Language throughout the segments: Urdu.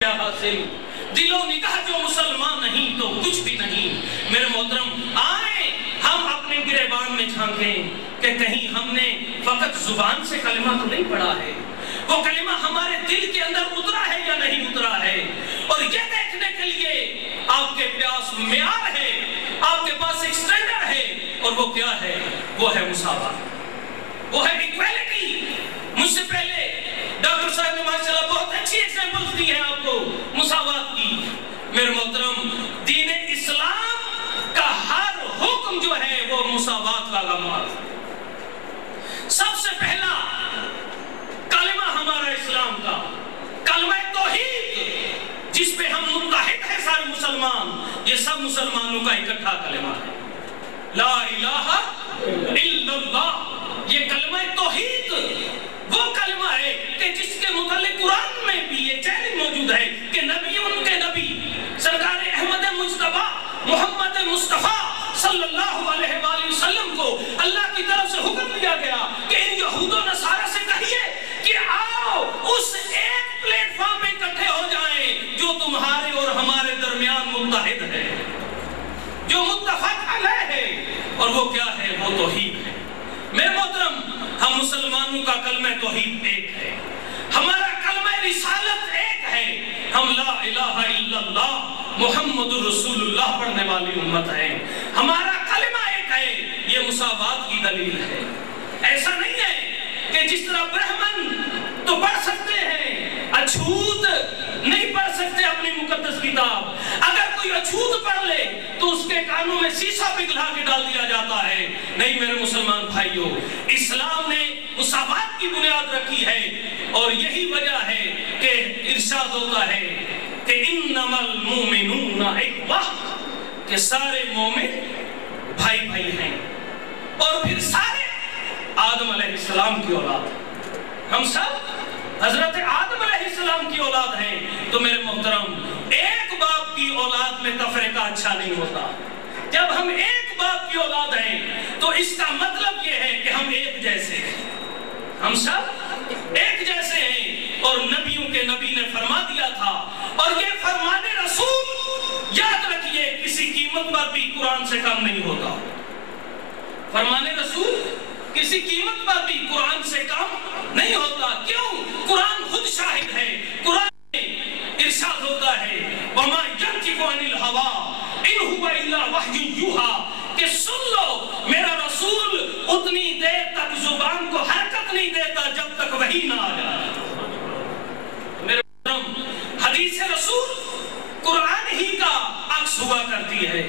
حاصل دل و نگاہ جو مسلمان نہیں تو کچھ بھی نہیں۔ میرے محترم آئیں ہم اپنے گریبان میں جھانکیں کہ کہیں ہم نے فقط زبان سے کلمہ تو نہیں پڑھا ہے، وہ کلمہ ہمارے دل کے اندر اترا ہے یا نہیں اترا ہے۔ اور یہ دیکھنے کے لیے آپ کے پاس معیار ہے، آپ کے پاس ایک سٹینڈرڈ ہے، اور وہ کیا ہے؟ وہ ہے مساوات، وہ ہے ایکویلٹی۔ مجھ سے پہلے ڈاکٹر صاحب نے ماشاءاللہ بہت اچھی ایگزامپلز دی ہیں آپ کو مساوات کی۔ میرے محترم دین اسلام کا ہر حکم جو ہے وہ مساوات کا غمار۔ سب سے پہلا کلمہ ہمارا اسلام کا کلمہ توحید، جس پہ ہم متحد ہیں سارے مسلمان، یہ سب مسلمانوں کا اکٹھا کلمہ ہے، لا الہ الا اللہ۔ یہ کلمہ توحید وہ کلمہ ہے کہ جس کے متعلق قرآن میں بھی یہ چیلنج موجود ہے کہ نبی ان کے نبی سرکار احمد مجتبی محمد مصطفیٰ صلی اللہ علیہ وآلہ وسلم کو اللہ کی طرف سے حکم دیا گیا کہ ان یہود و نصارہ سے کہیے کہ آؤ اس ایک پلیٹ فارم پہ اکٹھے ہو جائیں جو تمہارے اور ہمارے درمیان متحد ہے، جو متفق علیہ ہے، اور وہ کیا ہے؟ وہ توحید ہے۔ میرے محترم ہم مسلمانوں کا کلمہ توحید ایک ہے، ہمارا کلمہ رسالت ایک ہے، ہم لا الہ الا اللہ محمد رسول اللہ پڑھنے والی امت ہیں، ہمارا کلمہ ایک ہے۔ یہ مساوات کی دلیل ہے۔ ایسا نہیں ہے کہ جس طرح برہمن تو پڑھ سکتے ہیں، اچھوت نہیں پڑھ سکتے اپنی مقدس کتاب۔ اگر کوئی اچھوت پڑھ لے تو اس کے کانوں میں سیسا پگھلا کے ڈال دیا جاتا ہے۔ نہیں میرے مسلمان بھائیوں، اسلام نے مساوات کی بنیاد رکھی ہے، اور یہی وجہ ہے کہ ارشاد ہوتا ہے کہ انما المؤمنون اخوہ، کہ سارے مومن بھائی بھائی ہیں، اور پھر سارے آدم علیہ السلام کی اولاد ہیں۔ ہم سب حضرت آدم علیہ السلام کی اولاد ہیں۔ تو میرے محترم ایک باپ کی اولاد میں تفریقہ اچھا نہیں ہوتا۔ جب ہم ایک باپ کی اولاد ہیں تو اس کا مطلب یہ ہے کہ ہم ایک جیسے ہیں، ہم سب ایک جیسے ہیں۔ اور نبیوں کے نبی نے فرما دیا تھا، اور یہ فرمان رسول یاد رکھیے کسی قیمت پر بھی قرآن سے کم نہیں ہوتا۔ فرمان رسول کسی قیمت پر بھی قرآن سے کم نہیں ہوتا۔ کیوں؟ قرآن خود شاہد ہے۔ قرآن میں ارشاد ہوتا ہے وَمَا يَنْطِقُ عَنِ الْهَوَىٰ إِنْ هُوَ إِلَّا وَحْيٌ يُوحَىٰ، کہ سن لو میرا رسول اتنی دیر تک زبان کو حرکت نہیں دیتا جب تک وحی نہ آ جائے۔ میرے محترم حدیث رسول قرآن ہی کا عکس ہوا کرتی ہے۔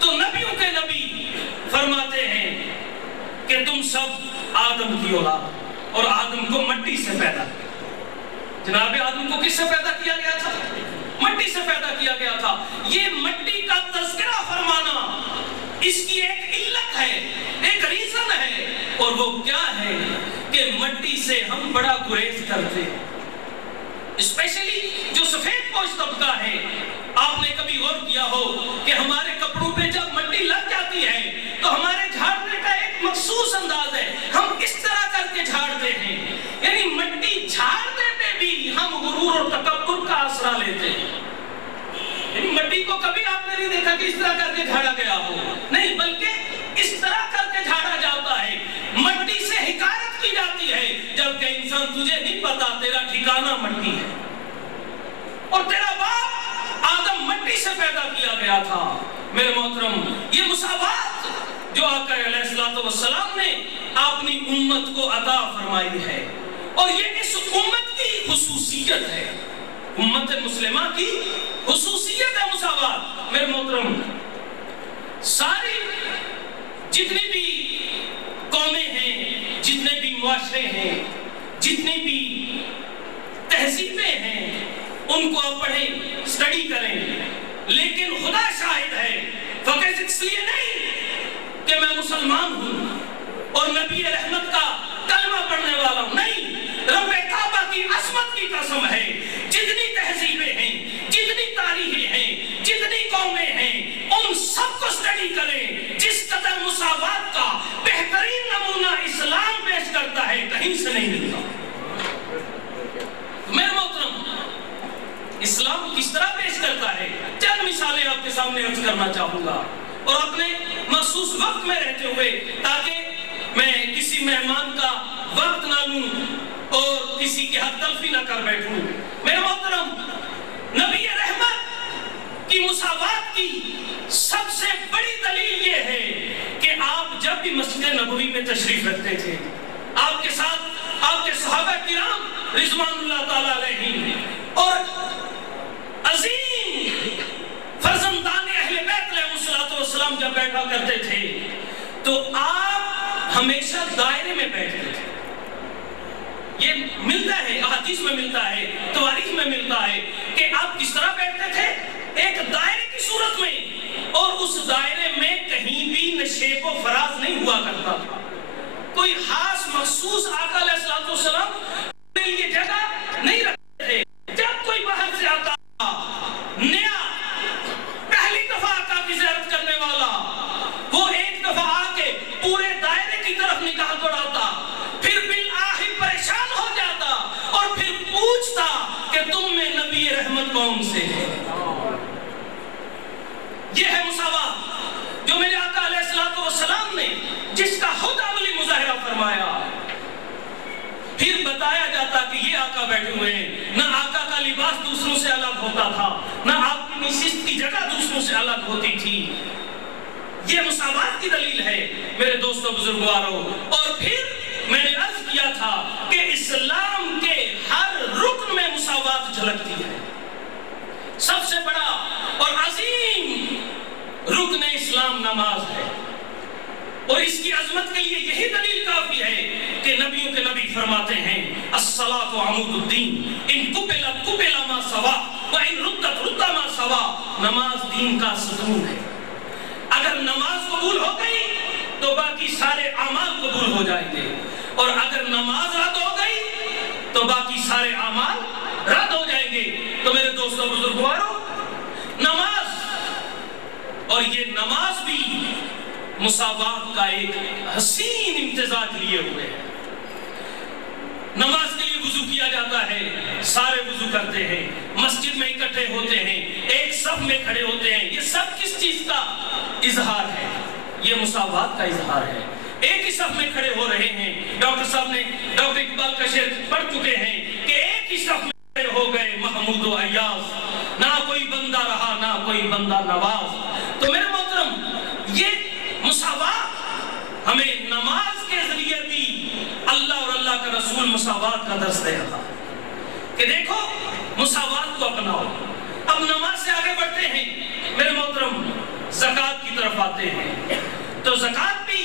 تو نبیوں کے نبی فرماتے ہیں کہ تم سب آدم کی اولاد، اور آدم کو مٹی سے پیدا کیا۔ جناب آدم کو کس سے پیدا کیا گیا تھا؟ مٹی سے پیدا کیا گیا تھا۔ یہ مٹی کا تذکرہ فرمانا اس کی ایک علت ہے، ایک ریزن ہے، اور وہ کیا ہے کہ مٹی سے ہم بڑا گریز کرتے ہیں، اسپیشلی جو سفید پوش طبقہ ہے۔ آپ نے کبھی غور کیا ہو کہ ہمارے کپڑوں پہ جب مٹی لگ جاتی ہے تو ہمارے جھاڑنے کا ایک مخصوص انداز ہے، ہم اس طرح کر کے جھاڑتے ہیں۔ یعنی مٹی جھاڑنے پہ بھی ہم غرور اور تکبر کا آسرا لیتے ہیں۔ یعنی مٹی کو کبھی آپ نے نہیں دیکھا کہ اس طرح کر کے جھاڑا گیا ہو، نہیں، بلکہ اس طرح کر کے جھاڑا جاتا ہے۔ مٹی سے حکایت کی جاتی ہے، جبکہ انسان تجھے نہیں پتا تیرا ٹھکانہ مٹی ہے، اور تیرا باپ آدم مٹی سے پیدا کیا گیا تھا۔ میرے محترم یہ مساوات جو آقا علیہ السلام نے اپنی امت کو عطا فرمائی ہے، اور یہ اس امت کی خصوصیت ہے، امت مسلمہ کی خصوصیت ہے مساوات۔ میرے محترم ساری جتنی بھی قومیں ہیں، جتنے بھی معاشرے ہیں، جتنی بھی تہذیبیں ہیں، ان کو آپ پڑھیں، اسٹڈی کریں، لیکن خدا شاہد ہے، فقط اس لیے نہیں کہ میں مسلمان ہوں اور نبی رحمت کا کلمہ پڑھنے والا ہوں، نہیں، رب کعبہ کی عظمت کی قسم ہے، جتنی تہذیبیں ہیں، جتنی تاریخیں ہیں، جتنی قومیں ہیں، ان سب کو اسٹڈی کریں۔ جس قدر مساوات کا بہترین نمونہ اسلام پیش کرتا ہے، کہیں سے نہیں ملتا۔ میرے محترم اسلام اسلام کو کس طرح پیش کرتا ہے، چند مثالیں آپ کے سامنے عرض کرنا چاہوں گا، اور اپنے مخصوص وقت میں رہتے ہوئے، تاکہ میں کسی مہمان کا وقت نہ لوں اور کسی کی حق تلفی نہ کر بیٹھوں۔ میرے محترم، نبی رحمت کی مساوات کی سب سے بڑی دلیل یہ ہے کہ آپ جب بھی مسجد نبوی میں تشریف رکھتے تھے، آپ کے ساتھ آپ کے صحابہ کرام رضوان اللہ تعالیٰ علیہ اور عظیم فرزندان اہل بیت علیہ السلام جب بیٹھا کرتے تھے تو آپ ہمیشہ دائرے میں بیٹھتے تھے۔ یہ ملتا ہے، احادیث میں ملتا ہے، تواریخ میں ملتا ہے کہ آپ کس طرح بیٹھتے تھے، ایک دائرے کی صورت میں، اور اس دائرے میں کہیں بھی نشیب و فراز نہیں ہوا کرتا تھا۔ کوئی خاص مخصوص آقا علیہ السلام نے یہ جگہ نہیں رکھتے تھے۔ جب کوئی باہر سے آتا نیا، پہلی دفعہ آقا کی زیارت کرنے والا، وہ ایک دفعہ آ کے پورے دائرے کی طرف نگاہ دوڑاتا، پھر بالآخر پریشان ہو جاتا اور پھر پوچھتا کہ تم میں نبی رحمت کون سے ہے؟ یہ ہے مساوات جو میرے آقا علیہ السلام نے جس کا خود عملی مظاہرہ فرمایا۔ پھر بتایا جاتا کہ یہ آقا بیٹھے ہوئے ہیں، نہ آقا کا لباس دوسروں سے الگ ہوتا تھا، نہ آپ کی نشست کی جگہ دوسروں سے الگ ہوتی تھی۔ یہ مساوات کی دلیل ہے میرے دوستوں بزرگواروں۔ اور پھر میں نے عرض کیا تھا کہ اسلام کے ہر رکن میں مساوات جھلکتی ہے۔ سب سے بڑا اور عظیم رکن اسلام نماز ہے، اور اس کی عظمت کے لیے یہی دلیل کافی ہے کہ نبیوں کے نبی فرماتے ہیں الصلاۃ عمود الدین ان قبلت قبل ما سوا وان ردت رد ما سوا۔ نماز دین کا ستون ہے۔ اگر نماز قبول ہو گئی تو باقی سارے اعمال قبول ہو جائیں گے، اور اگر نماز رد ہو گئی تو باقی سارے اعمال رد ہو جائیں گے۔ تو میرے دوستوں بزرگواروں، نماز، اور یہ نماز بھی مساوات کا ایک حسین امتزاج لیے ہوئے ہے۔ نماز کے لیے وضو کیا جاتا ہے، سارے وضو کرتے ہیں، مسجد میں اکٹھے ہوتے ہیں، ایک صف میں کھڑے ہوتے ہیں۔ یہ سب کس چیز کا اظہار ہے؟ یہ مساوات کا اظہار ہے۔ ایک ہی صف میں کھڑے ہو رہے ہیں۔ ڈاکٹر صاحب نے ڈاکٹر اقبال کا شعر پڑھ چکے ہیں کہ ایک ہی صف میں کھڑے ہو گئے محمود و ایاز، نہ کوئی بندہ رہا نہ کوئی بندہ نواز۔ تو میرے محترم، یہ مساوات ہمیں نماز کے ذریعے بھی اللہ اور اللہ کا رسول مساوات کا درس دے رہا کہ دیکھو مساوات کو اپناؤ۔ اب نماز سے آگے بڑھتے ہیں میرے محترم، زکوٰۃ کی طرف آتے ہیں۔ تو زکوٰۃ بھی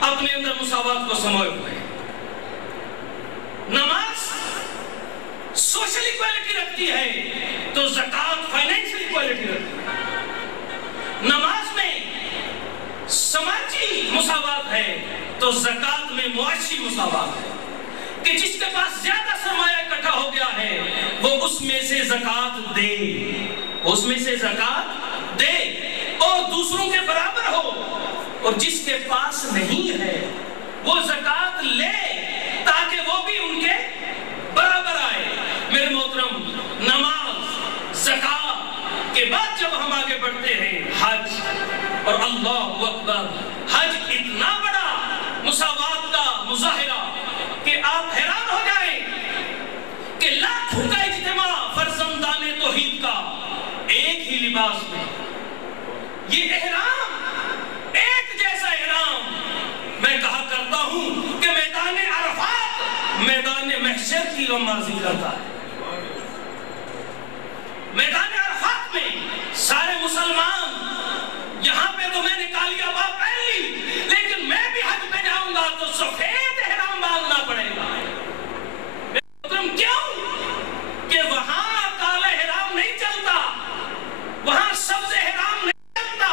اپنے اندر مساوات کو سموئے ہوئے۔ نماز سوشل ایکوالٹی رکھتی ہے تو زکوٰۃ فائنینشل ایکوالٹی رکھتی ہے۔ نماز میں سماجی مساوات ہے تو زکوٰۃ میں معاشی مساوات ہے، کہ جس کے پاس زیادہ سرمایہ اکٹھا ہو گیا ہے وہ اس میں سے زکوٰۃ دے، اس میں سے زکوٰۃ دے اور دوسروں کے برابر ہو، اور جس کے پاس نہیں ہے وہ زکوٰۃ لے تاکہ وہ بھی ان کے برابر آئے۔ میرے محترم، نماز، زکوٰۃ کے بعد جب ہم آگے بڑھتے ہیں حج، اور اللہ اکبر، حج اتنا بڑا مساوات کا مظاہرہ کہ آپ حیران ہو جائیں کہ لاکھوں کا اجتماع فرزندان توحید کا ایک ہی لباس میں، یہ احرام ایک جیسا احرام۔ میں کہا کرتا ہوں کہ میدان عرفات میدان محشر کی رمازی کرتا ہے۔ میدان عرفات میں سارے مسلمان، یہاں پہ تو میں نے کالیابا پہن لی، لیکن میں بھی حج پہ جاؤں گا تو سفید احرام باندھنا پڑے گا۔ کیوں؟ کہ وہاں کالا احرام نہیں چلتا، وہاں سبز احرام نہیں چلتا،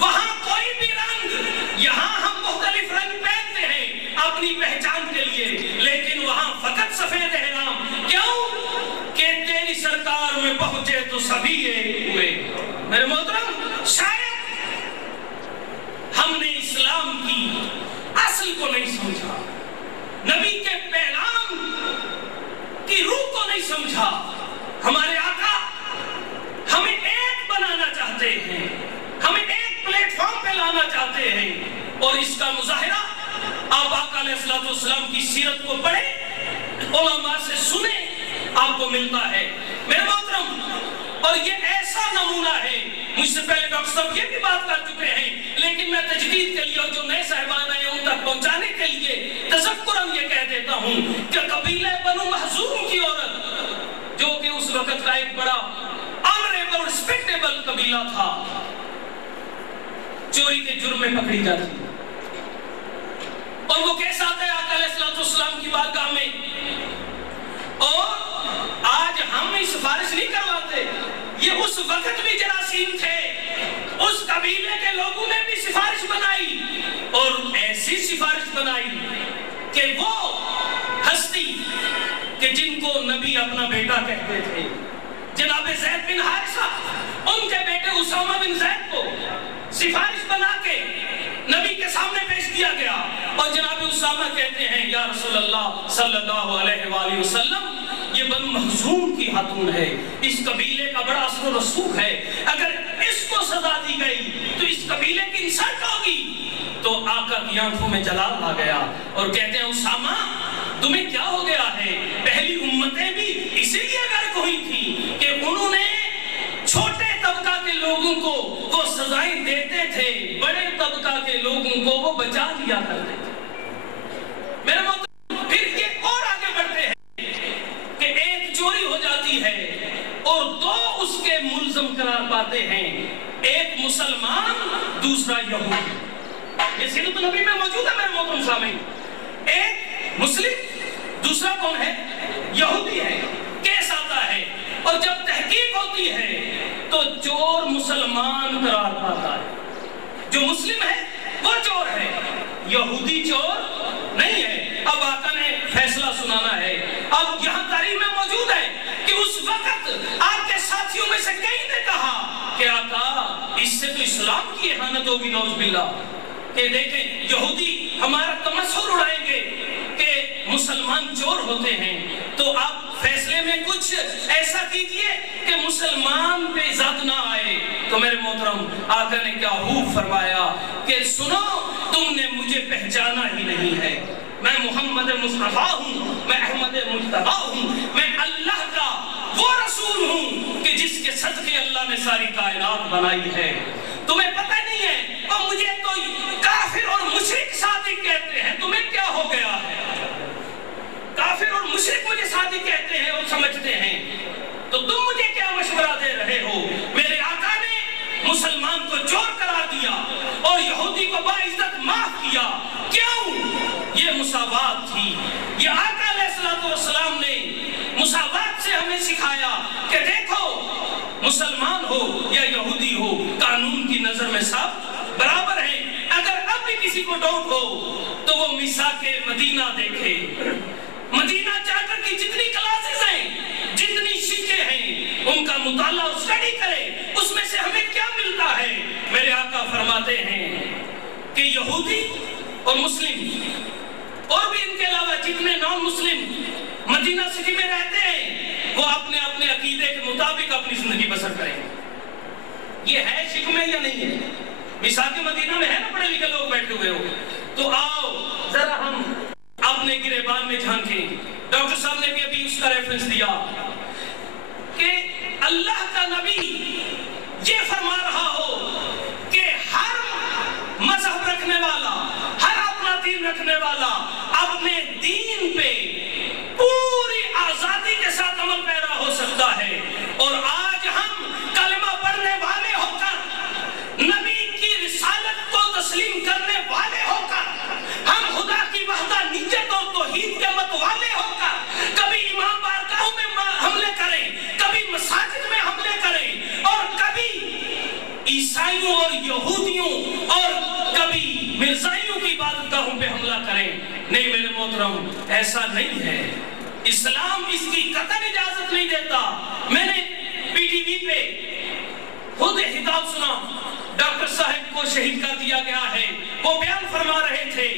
وہاں کوئی بھی رنگ، یہاں ہم مختلف رنگ پہنتے ہیں اپنی پہچان کے لیے، لیکن وہاں فقط سفید احرام۔ کیوں؟ کہ تیری سرکار میں پہنچے تو سبھی ایک ہوئے۔ میرے محترم، شاید ہم نے اسلام کی اصل کو نہیں سمجھا، نبی کے پیغام کی روح کو نہیں سمجھا۔ ہمارے آقا ملتا ہے میرے محترم. اور یہ ایسا نمونہ ہے, مجھ سے پہلے ڈاکٹر صاحب یہ بھی بات کر چکے ہیں, لیکن میں تجدید کے لیے اور جو نئے صاحبان ہیں ان تک پہنچانے کے لیے تذکراً یہ کہہ دیتا ہوں کہ قبیلہ بنو مخزوم کی عورت, جو کہ اس وقت کا ایک بڑا آنریبل رسپیکٹیبل قبیلہ تھا, چوری کے جرم میں پکڑی جاتی, اور وہ کیسا آتا ہے آقا علیہ السلام کی بارگاہ میں, اور آج ہم ہی سفارش نہیں کرواتے, یہ اس وقت بھی جراثیم تھے, اس قبیلے کے لوگوں نے بھی سفارش بنائی, اور ایسی سفارش بنائی کہ وہ ہستی کہ جن کو نبی اپنا بیٹا کہتے تھے, جناب زید بن حارثہ, ان کے بیٹے اسامہ بن زید کو سفارش بنا کے نبی کے سامنے پیش کیا گیا, اور جناب اسامہ کہتے ہیں یا رسول اللہ صلی اللہ علیہ وآلہ وسلم, یہ بنو مخزوم کی خاتون ہے, اس قبیلے کا بڑا اثر و رسوخ ہے, اگر اس کو سزا دی گئی تو اس قبیلے کی انسلٹ ہوگی. تو آقا کی آنکھوں میں جلال آ گیا اور کہتے ہیں اسامہ تمہیں کیا ہو گیا ہے, پہلی امتیں بھی اسی لیے غرق ہوئی تھی کہ انہوں نے چھوٹے طبقہ کے لوگوں کو وہ سزائیں دیتے تھے, بڑے طبقہ کے لوگوں کو وہ بچا دیا کرتے تھے. میرے مطلب پھر یہ اور آگے بڑھتے ہیں کہ ایک چوری ہو جاتی ہے اور دو اس کے ملزم قرار پاتے ہیں, ایک مسلمان دوسرا یہودی. یہ سیرت نبی میں موجود ہے میرے محترم سامعین, ایک مسلم دوسرا کون ہے, یہودی ہے. کیس آتا ہے اور جب تحقیق ہوتی ہے تو چور مسلمان قرار پاتا ہے, جو مسلم ہے وہ چور ہے, یہودی چور نہیں ہے. اب آقا نے فیصلہ سنانا ہے. اب یہاں تاریخ میں موجود ہے کہ اس وقت آپ کے ساتھیوں میں سے کئی نے کہا کہ آقا اس سے تو اسلام کی اہانت ہوگی, نعوذ باللہ, کہ دیکھیں یہودی ہمارا تمسخر اڑائیں گے کہ مسلمان چور ہوتے ہیں, تو آپ فیصلے میں کچھ ایسا کیجئے کہ مسلمان پہ زد نہ آئے. تو میرے محترم آقا نے کیا خوب فرمایا کہ سنو تم نے مجھے پہچانا ہی نہیں ہے, میں محمد مصطفیٰ ہوں, میں احمد مجتبیٰ ہوں, میں اللہ کا وہ رسول ہوں کہ جس کے صدقے اللہ نے ساری کائنات بنائی ہے. تمہیں پتہ نہیں ہے, اور مجھے تو کافر اور مشرک صادق کہتے ہیں, تمہیں کیا ہو گیا ہے, کافر اور مشرک مجھے صادق کہتے ہیں اور سمجھتے ہیں, تو تم مجھے کیا مشورہ دے رہے ہو. میرے آقا نے مسلمان کو چور قرار دیا اور یہودی کو باعزت معاف کیا. کیوں؟ یہ مساوات تھی. یہ آقا علیہ السلام نے مساوات سے ہمیں سکھایا کہ دیکھو مسلمان ہو یا یہودی ہو, قانون کی نظر میں سب برابر ہیں. اگر اب بھی کسی کو ڈاؤٹ ہو تو وہ میثاق مدینہ دیکھے, مدینہ چارٹر کی جتنی کلاسز ہیں, جتنی شکیں ہیں, ان کا مطالعہ اور اسٹڈی کرے, اس میں سے ہمیں کیا ملتا ہے. میرے آقا فرماتے ہیں کہ یہودی اور مسلم اور بھی ان کے علاوہ جتنے نان مسلم مدینہ سٹی میں رہتے ہیں, وہ اپنے اپنے عقیدے کے مطابق اپنی زندگی بسر کریں. یہ ہے شک میں یا نہیں ہے؟ میثاق مدینہ میں ہے نا پڑھے لکھے لوگ بیٹھے ہوئے ہو. تو آؤ ذرا ہم اپنے گریبان میں جھانکیں. ڈاکٹر صاحب نے بھی ابھی اس کا ریفرنس دیا کہ اللہ کا نبی یہ فرما رہا ہو کہ ہر مذہب رکھنے والا, ہر اپنا دین رکھنے والا اپنے دین پہ پوری آزادی کے ساتھ عمل پیرا ہو سکتا ہے. اور آج ہم کلمہ پڑھنے والے ہو کر, نبی کی رسالت کو تسلیم کرنے والے ہو کر, ہم خدا کی وحدانیت اور توحید کے مت والے ہو کر کبھی امام بارگاہوں میں حملے کریں, کبھی مساجد میں حملے کریں, اور کبھی عیسائیوں اور یہودیوں اور کبھی مرزائیوں کی عبادت گاہوں پہ حملہ کریں. نہیں میرے محترم, ایسا نہیں ہے. اسلام اس کی قطعاً اجازت نہیں دیتا. میں نے پی ٹی وی پہ خود خطاب سنا, ڈاکٹر صاحب کو شہید کر دیا گیا ہے, وہ بیان فرما رہے تھے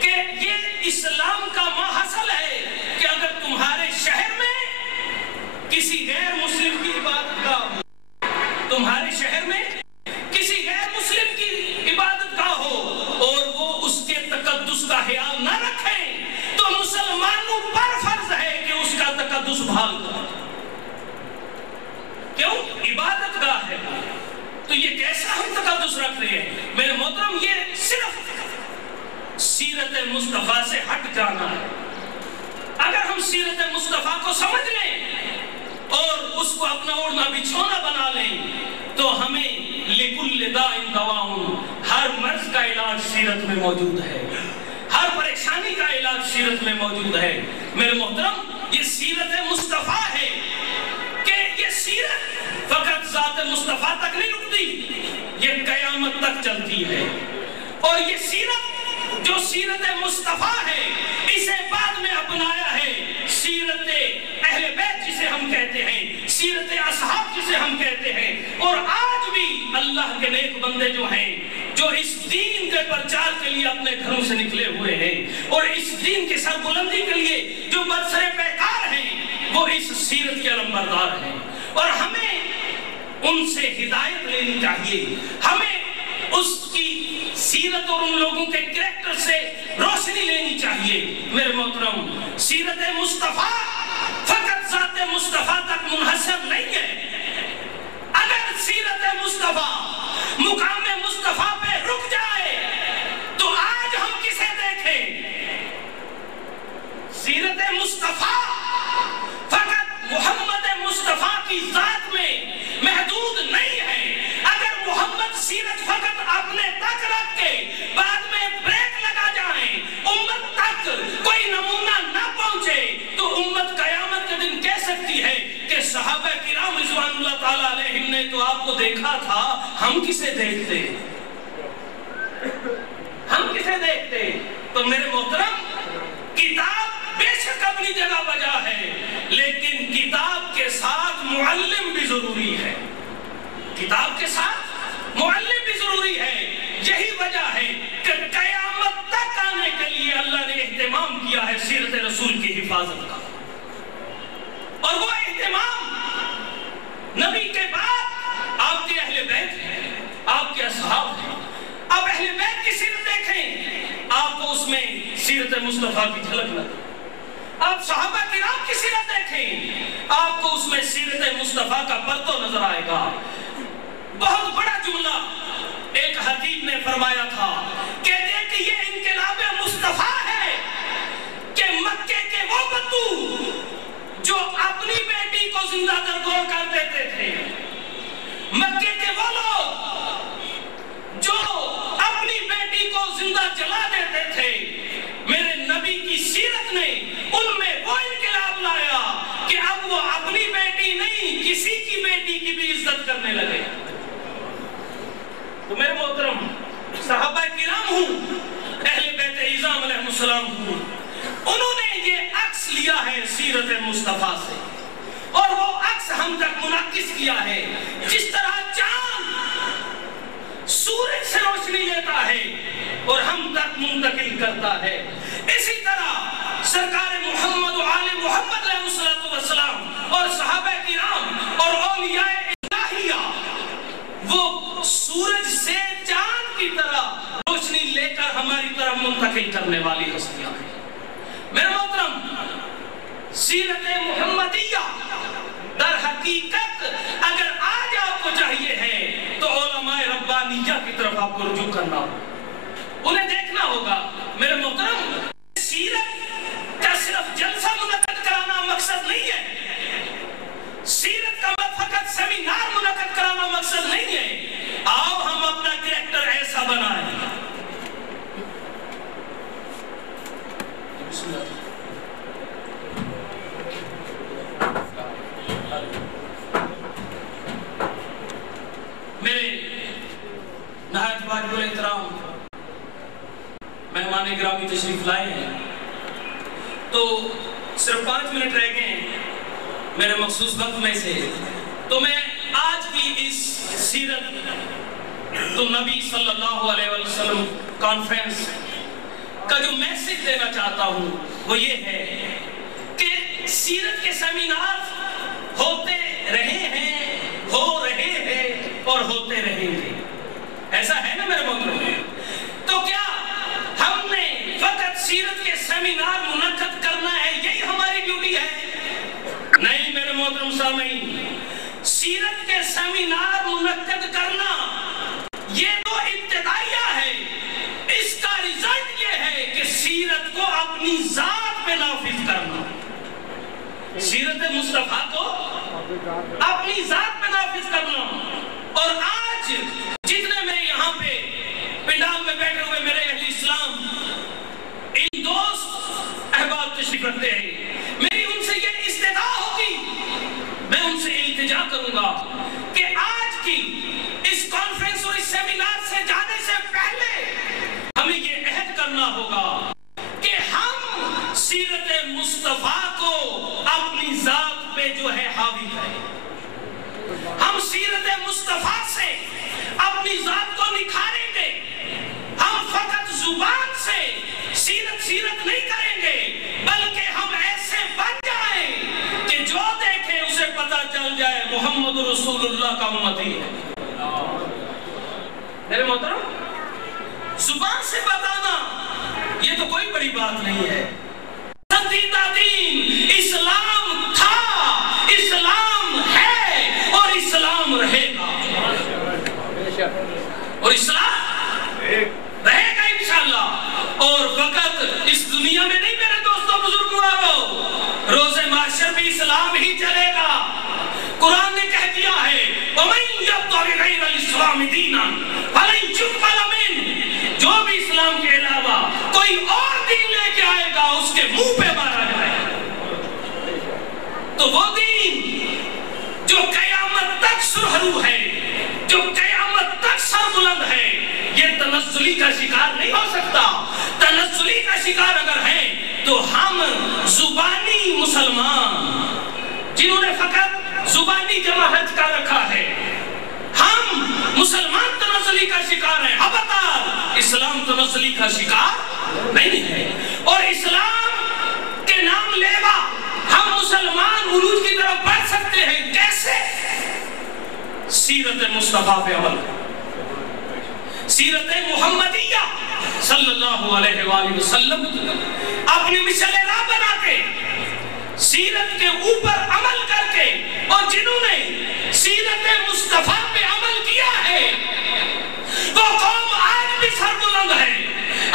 کہ یہ اسلام کا ماحصل ہے کہ اگر تمہارے شہر میں کسی غیر مسلم کی عبادت گاہ ہو, تمہارے شہر میں کسی غیر مسلم کی عبادت گاہ ہو اور وہ اس کے تقدس کا خیال نہ رکھیں, تو مسلمانوں پر فرض ہے کہ اس کا تقدس بحال کریں. تو یہ کیسا ہم تقدس رکھ رہے ہیں؟ میرے محترم، یہ صرف سیرت مصطفیٰ سے ہٹ جانا ہے۔ اگر ہم سیرت مصطفیٰ کو سمجھ لیں اور اس کو اپنا اوڑھنا بچھونا بنا لیں تو ہمیں لِكُلِّ دَاءٍ دَوَاءٌ، ہر مرض کا علاج سیرت میں موجود ہے، ہر پریشانی کا علاج سیرت میں موجود ہے۔ میرے محترم، یہ سیرت مصطفیٰ ہے کہ یہ سیرت فقط ذات مصطفیٰ تک نہیں رکتی، یہ قیامت تک چلتی ہے۔ اور یہ سیرت جو سیرت مصطفیٰ ہے، اسے بعد میں اپنایا ہے سیرت اہل بیت جسے ہم کہتے ہیں، سیرت اصحاب جسے ہم کہتے ہیں۔ اور آج بھی اللہ کے نیک بندے جو ہیں، جو اس دین کے پرچار کے لیے اپنے گھروں سے نکلے ہوئے ہیں اور اس دین کی سربلندی کے لیے جو برسر پیکار ہیں، وہ اس سیرت کے علمبردار ہیں۔ اور ہمیں ان سے ہدایت لینی چاہیے، ہمیں اس کی سیرت اور ان لوگوں کے کریکٹر سے روشنی لینی چاہیے۔ میرے محترم، سیرت مصطفیٰ فقط ذات مصطفیٰ تک منحصر نہیں ہے۔ اگر سیرت مصطفیٰ مقام مصطفیٰ پہ رک جائے تو آج ہم کسے دیکھیں؟ سیرت مصطفیٰ فقط محمد مصطفیٰ کی ذات میں محدود نہیں ہے۔ اگر محمد سیرت فقط اپنے تک رکھ کے بعد میں بریک لگا جائیں، امت تک کوئی نمونہ نہ پہنچے، تو امت قیامت کے دن کہہ سکتی ہے کہ صحابہ کرام رضوان اللہ تعالیٰ علیہم نے تو آپ کو دیکھا تھا، ہم کسے دیکھتے؟ ہم کسے دیکھتے؟ تو میرے محترم، کتاب بے شک اپنی جگہ بجا ہے، لیکن کتاب کے ساتھ معلم بھی ضروری ہے۔ کتاب کے ساتھ معلم بھی ضروری ہے۔ یہی وجہ ہے کہ قیامت تک آنے کے لیے اللہ نے اہتمام کیا ہے سیرت رسول کی حفاظت کا۔ اور وہ اہتمام نبی کے بعد آپ کے اہل بیت ہیں، آپ کے اصحاب ہیں۔ اب اہل بیت کی سیرت دیکھیں، آپ کو اس میں سیرت مصطفیٰ کی جھلک لگے۔ آپ صحابہ کرام کی سیرت دیکھیں، آپ کو اس میں سیرت مصطفیٰ کا پرتو نظر آئے گا۔ بہت بڑا جملہ ایک حدیث نے فرمایا تھا، کہتے ہیں کہ یہ انقلاب مصطفیٰ ہے کہ مکے کے وہ بدو جو اپنی بیٹی کو زندہ درگور کر دیتے تھے، مکے کے وہ لوگ جو اپنی بیٹی کو زندہ جلا دیتے تھے، میرے نبی کی سیرت نے ان میں وہ انقلاب لایا کہ اب وہ اپنی بیٹی نہیں، کسی کی بیٹی کی بھی عزت کرنے لگے۔ تو میرے محترم، صحابہ کرام ہوں، اہل بیت اعظام علیہ السلام ہوں، انہوں نے یہ عکس لیا ہے سیرت مصطفیٰ سے، اور وہ عکس ہم تک منعکس کیا ہے۔ جس طرح چاند سورج سے روشنی لیتا ہے اور ہم تک منتقل کرتا ہے، اسی طرح سرکار محمد و آل محمد علیہ السلام اور صحابہ کرام اور اولیاء الہیہ وہ سورج سے چاند کی طرح روشنی لے کر ہماری طرف منتقل کرنے والی ہستیاں ہیں۔ میرے محترم، سیرت محمدیہ در حقیقت اگر آج آپ کو چاہیے ہے تو علماء ربانیہ کی طرف آپ کو رجوع کرنا ہوگا، انہیں دیکھنا ہوگا۔ میرے محترم، سیرت کا صرف جلسہ منعقد کرانا مقصد نہیں ہے، سیرت کا فقط سیمینار منعقد کرانا مقصد نہیں ہے۔ آؤ ہم اپنا کریکٹر ایسا بنائیں۔ میرے نہایت واجب الاحترام مہمان گرامی تشریف لائے ہیں، تو صرف 5 منٹ رہ گئے ہیں میرے مخصوص وقت میں سے، تو میں آج کی اس سیرت تو نبی صلی اللہ علیہ وسلم کانفرنس کا جو میسج دینا چاہتا ہوں وہ یہ ہے کہ سیرت کے سیمینار ہوتے رہے ہیں، ہو رہے ہیں اور ہوتے رہیں گے، ایسا ہے نا میرے محترم؟ تو کیا ہم نے فقط سیرت کے سیمینار منعقد کرنا ہے، یہی ہماری ڈیوٹی ہے؟ نہیں میرے محترم سامعین، سیرت کے سیمینار منعقد کرنا یہ تو ابتدائیہ ہے، اس کا رزلٹ یہ ہے کہ سیرت کو اپنی ذات پہ نافذ کرنا، سیرت مصطفیٰ کو اپنی ذات پہ نافذ کرنا۔ اور آج جتنے میں یہاں پہ پنڈال میں بیٹھے ہوئے میرے اہل اسلام ان دوست احباب تشریف رکھتے ہیں، میری ان سے یہ استدعا ہوگی، میں ان سے التجا کروں گا کہ آج کی اس کانفرنس اور اس سیمینار سے جانے سے پہلے ہمیں یہ عہد کرنا ہوگا کہ ہم سیرت مصطفیٰ کو اپنی ذات پہ جو ہے حاوی کریں، ہم سیرت مصطفیٰ سے اپنی ذات کو نکھاریں گے، ہم فقط زبان سے سیرت نہیں کریں گے، بلکہ ہم ایسے بن جائیں کہ جو دیکھے اسے پتہ چل جائے محمد رسول اللہ کا امتی ہے۔ میرے محترم، زبان سے بتانا یہ تو کوئی بڑی بات نہیں ہے۔ پسندیدہ دین اسلام تھا، اسلام ہے اور اسلام رہے گا، اور اسلام رہے گا انشاءاللہ۔ اور فقط اس دنیا میں نہیں میرے دوستوں بزرگوارو، روز محشر بھی اسلام ہی چلے گا۔ قرآن نے کہہ دیا ہے وَمَن يَبْتَغِ غَيْرَ الْإِسْلَامِ دِينًا فَلَن يُقْبَلَ مِنْهُ، جو بھی اسلام کے علاوہ کوئی اور دین لے کے آئے گا اس کے منہ پہ مارا جائے گا۔ تو وہ دین جو قیامت تک سرخرو ہے، جو قیامت تک سربلند ہے، یہ تنزلی کا شکار نہیں ہو سکتا۔ تنزلی کا شکار اگر ہے تو ہم زبانی مسلمان جنہوں نے فقط زبانی جماعت کا رکھا ہے، ہم مسلمان تنزلی کا شکار ہیں۔ خبردار، اسلام تنزلی کا شکار نہیں ہے، اور اسلام کے نام لیوا ہم مسلمان عروج کی طرف بڑھ سکتے ہیں۔ کیسے؟ سیرت مصطفیٰ پہ عمل، سیرت محمدیہ صلی اللہ علیہ وآلہ وسلم اپنی مثال راہ بنا کے، سیرت کے اوپر عمل کر کے، اور جنہوں نے سیرت مصطفیٰ پہ عمل کیا ہے وہ قوم آج بھی سربلند ہے۔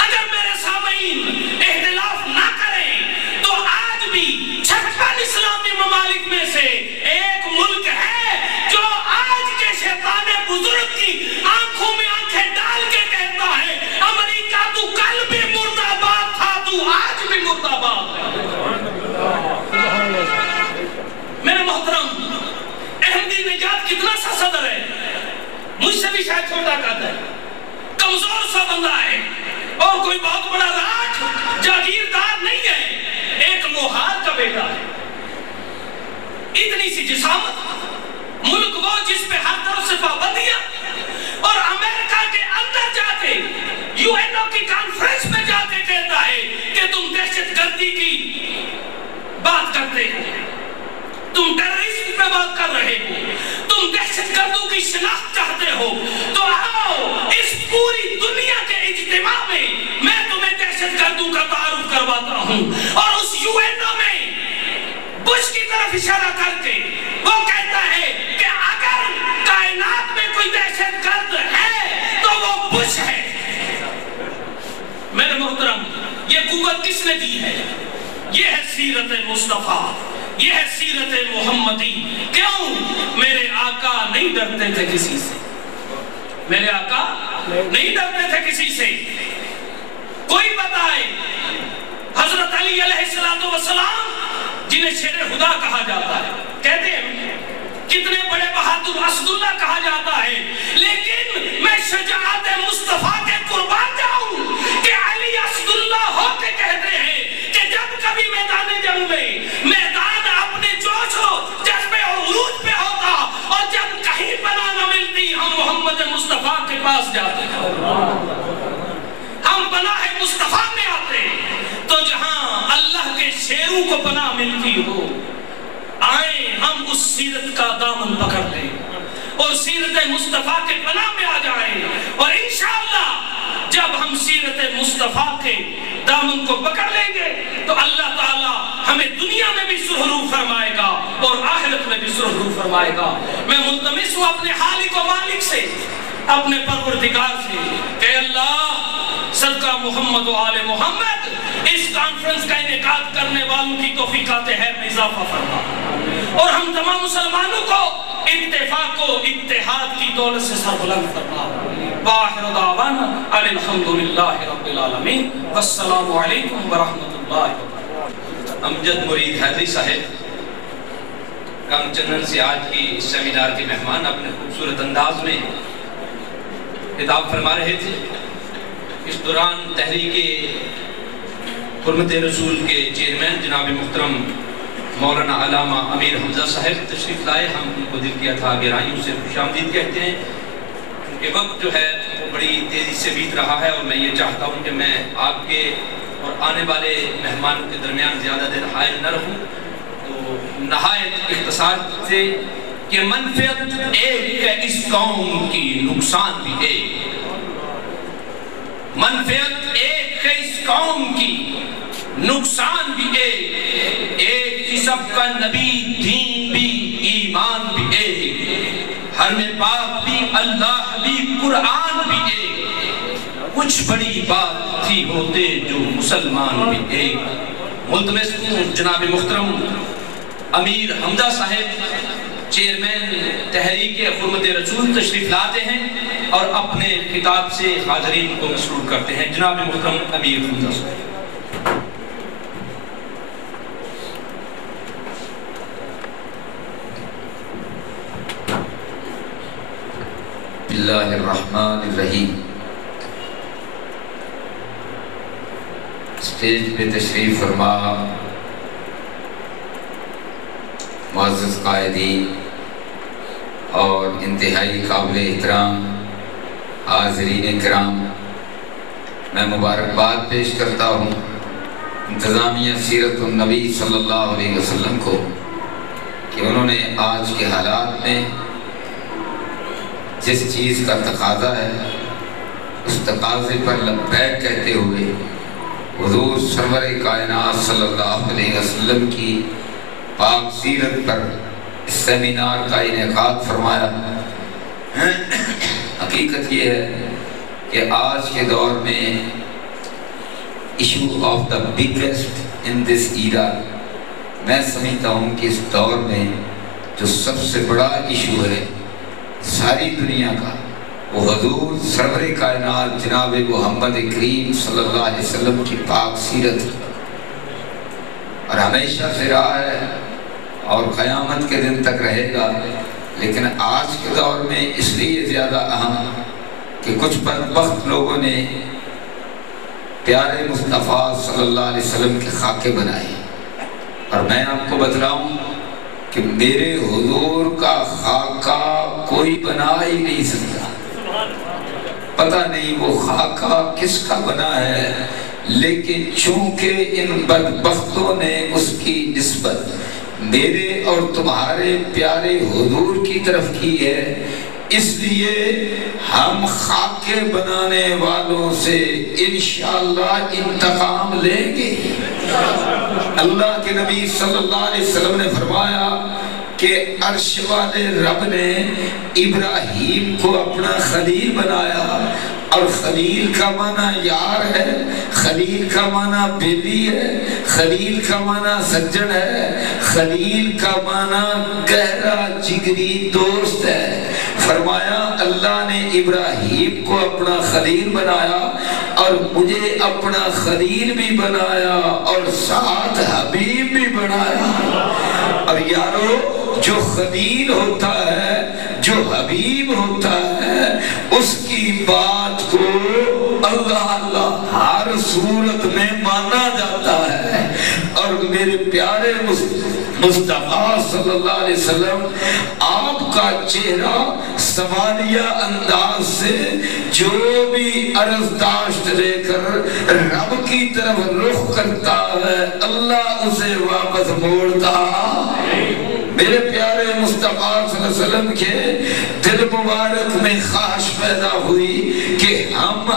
اگر میرے سامعین اختلاف نہ کریں تو آج بھی 56 اسلامی ممالک میں سے ایک ملک ہے جو آج کے شیطان بزرگ کی آنکھوں میں آنکھیں ڈال کے کہتا ہے امریکہ تو کل بھی مرد آباد تھا، تو آج بھی مرد آباد ہے۔ میرے محترم، احمدی نجات کتنا سا صدر ہے، مجھ سے بھی شاید چھوٹا قد ہے، کمزور سا بندہ ہے، اور کوئی بہت بڑا راج جاگیردار نہیں ہے، ایک لوہار کا بیٹا ہے۔ اتنی سی جسامت، ملک وہ جس پہ ہر طرف سے پابندیاں، اور امریکہ کے اندر جا کے یو این او کی کانفرنس میں جا کے کہتا ہے کہ تم دہشت گردی کی بات کرتے ہو، تم ٹیررسٹ پہ بات کر رہے ہو، تم دہشت گردوں کی شناخت چاہتے ہو، تو آؤ اس پوری دنیا کے اجتماع میں تمہیں دہشت گردوں کا تعارف کرواتا ہوں۔ اور اس یو این او میں بش کی طرف اشارہ کر کے وہ کہتا ہے کہ اگر کائنات میں کوئی دہشت گرد ہے تو وہ بش ہے۔ میرے محترم، یہ قوت کس نے دی ہے؟ یہ ہے سیرت مصطفیٰ، یہ ہے سیرت محمدی۔ کیوں؟ میرے آقا نہیں ڈرتے تھے کسی سے، میرے آقا نہیں ڈرتے تھے کسی سے۔ کوئی بتائے حضرت علی علیہ السلام جنہیں شیر خدا کہا جاتا ہے، کہتے ہیں کتنے بڑے بہادر اسد اللہ کہا جاتا ہے، لیکن میں شجاعت مصطفیٰ کے قربان جاؤں کہ علی اسد اللہ ہو کے کہتے ہیں کہ جب کبھی میدان جنگ میں میدان اپنے جوش و جذبے اور عروج پہ ہوتا، اور جب کہیں پناہ نہ ملتی، ہم محمد مصطفیٰ کے پاس جاتے ہیں، ہم پناہ مصطفیٰ میں آتے۔ تو جہاں اللہ کے شیروں کو پناہ ملتی ہو، آئیں ہم اس سیرت کا دامن پکڑ لیں اور سیرت مصطفیٰ کے پناہ میں آ جائیں، اور انشاءاللہ جب ہم سیرت مصطفیٰ کے دامن کو پکڑ لیں گے تو اللہ تعالیٰ ہمیں دنیا میں بھی سرخرو فرمائے گا اور آخرت میں بھی سرخرو فرمائے گا۔ میں ملتمس ہوں اپنے خالق و مالک سے، اپنے پروردگار سے کہ اللہ صدقہ محمد و آل محمد اس کانفرنس کا انعقاد کرنے والوں کی توفیقات خیر میں اضافہ فرما، اور ہم تمام مسلمانوں کو اتفاق و اتحاد کی دولت سے سربلند فرما۔ وآخر دعوانا الحمدللہ رب العالمین، والسلام علیکم ورحمۃ اللہ وبرکاتہ۔ امجد مرید حیدری صاحب کم چنن سے آج کی اس سیمینار کے مہمان اپنے خوبصورت انداز میں خطاب فرما رہے تھے۔ اس دوران تحریک حرمت رسول کے چیئرمین جناب محترم مولانا علامہ امیر حمزہ صاحب تشریف لائے۔ ہم ان کو دل کی اتھا گہرائیوں سے خوش آمدید کہتے ہیں، کہ وقت جو ہے وہ بڑی تیزی سے بیت رہا ہے، اور میں یہ چاہتا ہوں کہ میں آپ کے اور آنے والے مہمانوں کے درمیان زیادہ دیر حائل نہ رہوں، تو نہایت اختصار سے کہ منفعت ایک ہے اس قوم کی، نقصان بھی ایک۔ منفعت ایک ہے اس قوم کی، نقصان بھی ایک۔ ایک ہی سب کا نبی، دین بھی، ایمان بھی ایک۔ حرم پاک بھی، اللہ بھی، قرآن بھی ایک۔ کچھ بڑی بات تھی ہوتے جو مسلمان بھی ایک۔ ملتمس ہوں جناب محترم امیر حمزہ صاحب چیئرمین تحریک حرمت رسول تشریف لاتے ہیں اور اپنے خطاب سے حاضرین کو مسرور کرتے ہیں۔ جناب محترم امیر حمزہ صاحب۔ اللہ الرحمن الرحیم۔ اسٹیج پہ تشریف فرما معزز قائدین اور انتہائی قابل احترام حاضرین کرام، میں مبارکباد پیش کرتا ہوں انتظامیہ سیرت النبی صلی اللہ علیہ وسلم کو کہ انہوں نے آج کے حالات میں جس چیز کا تقاضا ہے اس تقاضے پر لبیک کہتے ہوئے حضور سرور کائنات صلی اللہ علیہ وسلم کی پاک سیرت پر اس سیمینار کا انعقاد فرمایا۔ حقیقت یہ ہے کہ آج کے دور میں issue of the biggest in دس ایرا، میں سمجھتا ہوں کہ اس دور میں جو سب سے بڑا ایشو ہے ساری دنیا کا، وہ حضور سرور کائنات جناب محمد کریم صلی اللہ علیہ وسلم کی پاک سیرت، اور ہمیشہ سے رہا ہے اور قیامت کے دن تک رہے گا۔ لیکن آج کے دور میں اس لیے زیادہ اہم کہ کچھ بدبخت لوگوں نے پیارے مصطفیٰ صلی اللہ علیہ وسلم کے خاکے بنائے، اور میں آپ کو بتلاؤں کہ میرے حضور کا خاکہ کوئی بنا ہی نہیں سکتا۔ پتہ نہیں وہ خاکہ کس کا بنا ہے، لیکن چونکہ ان بدبختوں نے اس کی نسبت میرے اور تمہارے پیارے حضور کی طرف کی ہے، اس لیے ہم خاکے بنانے والوں سے انشاءاللہ انتقام لیں گے۔ اللہ کے نبی صلی اللہ علیہ وسلم نے فرمایا کہ عرش والے رب نے ابراہیم کو اپنا خلیل بنایا، اور خلیل کا معنی یار ہے، خلیل کا معنی بیوی ہے، خلیل کا معنی سجن ہے، خلیل کا معنی گہرا جگری دوست ہے۔ فرمایا اللہ نے ابراہیم کو اپنا خلیل بنایا اور مجھے اپنا خلیل بھی بنایا اور ساتھ حبیب بھی بنایا۔ اور یارو جو خلیل ہوتا ہے، جو حبیب ہوتا ہے، اس کی بات کو اللہ اللہ ہر صورت میں مانا جاتا ہے۔ اور میرے پیارے مصطفیٰ صلی اللہ علیہ وسلم، آپ کا چہرہ سوالیہ انداز سے جو بھی عرضداشت لے کر رب کی طرف رخ کرتا ہے، اللہ اسے واپس موڑتا۔ میرے پیارے مصطفیٰ صلی اللہ علیہ وسلم کے دل مبارک میں خواہش پیدا ہوئی کہ ہم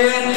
ANP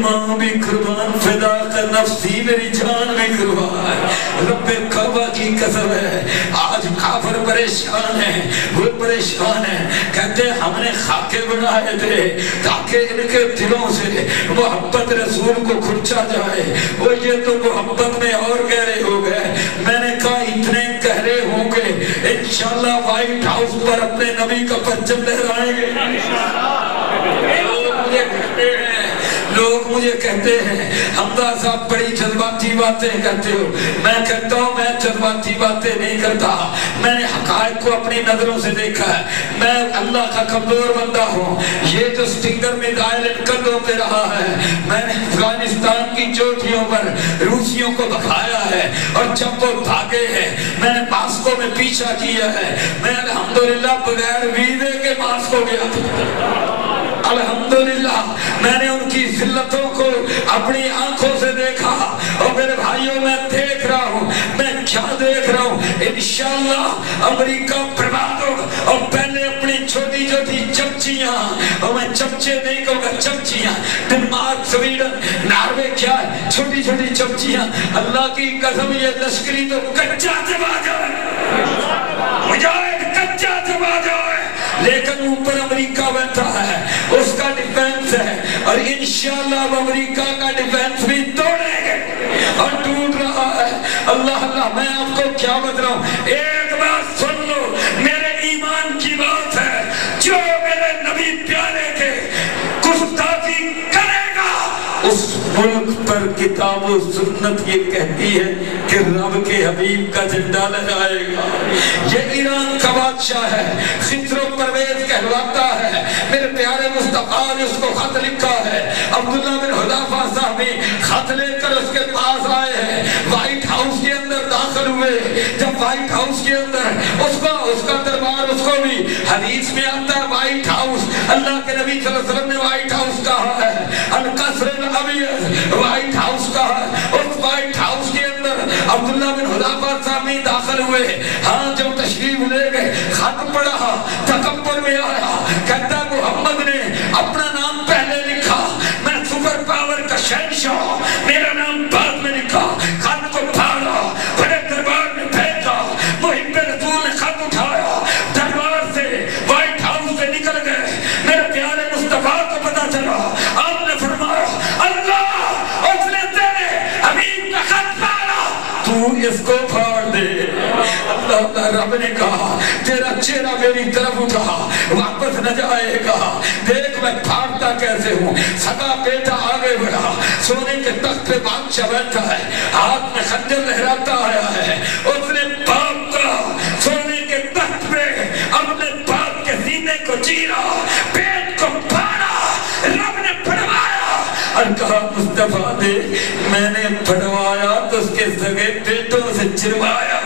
ماں بھی قربان، فدا کا نفسی میری جان بھی قربان، رب کعبہ کی قسم ہے آج کافر پریشان ہیں، وہ پریشان ہیں، کہتے ہیں ہم نے خاکے بنائے تھے تاکہ ان کے دلوں سے محبت رسول کو کھرچا جائے، وہ یہ تو محبت میں اور گہرے ہو گئے۔ میں نے کہا اتنے گہرے ہوں گے انشاءاللہ وائٹ ہاؤس پر اپنے نبی کا پرچم لہرائیں گے۔ لوگ مجھے کہتے ہیں حمدہ صاحب بڑی جذباتی باتیں کرتے ہو، میں کہتا ہوں میں جذباتی باتیں نہیں کرتا، میں نے حقائق کو اپنی نظروں سے دیکھا ہے، میں اللہ کا کمزور بندہ ہوں۔ یہ جو سٹنگر میزائل ان کندھوں پہ رہا ہے، میں نے افغانستان کی چوٹیوں پر روسیوں کو بکھایا ہے، اور جب وہ بھاگے ہیں میں نے ماسکو میں پیچھا کیا ہے، میں الحمدللہ بغیر ویزے کے ماسکو گیا تھا، الحمدللہ میں نے ان کی ذلتوں کو اپنی آنکھوں سے دیکھا۔ اور میرے بھائیوں میں دیکھ رہا ہوں، میں کیا دیکھ رہا ہوں، انشاءاللہ امریکہ برباد ہوگا۔ اور پہلے اپنی چھوٹی چھوٹی چمچیاں، اور میں چمچے نہیں کہوں گا چمچیاں، ڈنمارک سویڈن ناروے کیا ہے چھوٹی چھوٹی چمچیاں، اللہ کی قسم یہ لشکری تو کچا چبا جائے، مجاہد کچا چبا جائے، لیکن اوپر امریکہ بیٹھا ہے، اس کا ڈیفینس ہے، اور انشاءاللہ اب امریکہ کا ڈیفینس بھی توڑیں گے اور ٹوٹ رہا ہے۔ اللہ اللہ میں آپ کو کیا بتا رہا ہوں، ایک بات سن لو، میرے ایمان کی بات ہے، جو میرے نبی پیارے کے گستاخی کرے گا اس ملک پر کتاب و سنت یہ کہتی ہے کہ رب کے حبیب کا جھنڈا لہرائے گا۔ یہ ایران کا بادشاہ ہے، خسرو پرویز کہلواتا ہے، میرے پیارے مصطفیٰ نے اس کو خط لکھا ہے، عبداللہ بن حذافہ صاحبی خط لے کر اس کے پاس آئے ہیں، وائٹ ہاؤس کے اندر داخل ہوئے، جب وائٹ ہاؤس کے اندر اس کا دربار، اس کو بھی حدیث میں آتا ہے وائٹ ہاؤس، اللہ کے نبی صلی اللہ علیہ وسلم نے وائٹ ہاؤس کہا ہے، القصر الابیض وائٹ ہاؤس کہا ہے، اس وائٹ ہاؤس کے اندر عبداللہ بن حذافہ صاحبی داخل ہوئے، ہاں جو تشریف لے گئے، خط پڑھا، تکبر میں آیا، کہتا محمد نے اپنا نام پہلے لکھا، میں سپر پاور کا شہنشاہ، میرا نام بعد میں لکھا، خط کو پھاڑا، بڑے دربار میں بھیجا، محب رسول نے خط اٹھایا، دربار سے وائٹ ہاؤس سے نکل گئے، میرے پیارے مصطفیٰ کو پتا چلا، آپ نے فرمایا اللہ اس نے تیرے حبیب کا خط پھاڑا، تو اس کو پھاڑ دے۔ اللہ رب نے کہا تیرا چہرہ میری طرف اٹھا، واپس نہ جائے گا، دیکھ میں پھاڑتا کیسے ہوں۔ سگا بیٹا آگے بڑھا، سونے کے تخت پہ بادشاہ بیٹھا ہے، ہاتھ میں خنجر لہراتا آیا ہے، اس نے باپ کا سونے کے تخت پہ اپنے باپ کے سینے کو چیرا، پیٹ کو پھاڑا، رب نے پڑھوایا اور کہا مصطفیٰ دے، میں نے پڑھوایا تو اس کے سگے بیٹوں سے چروایا،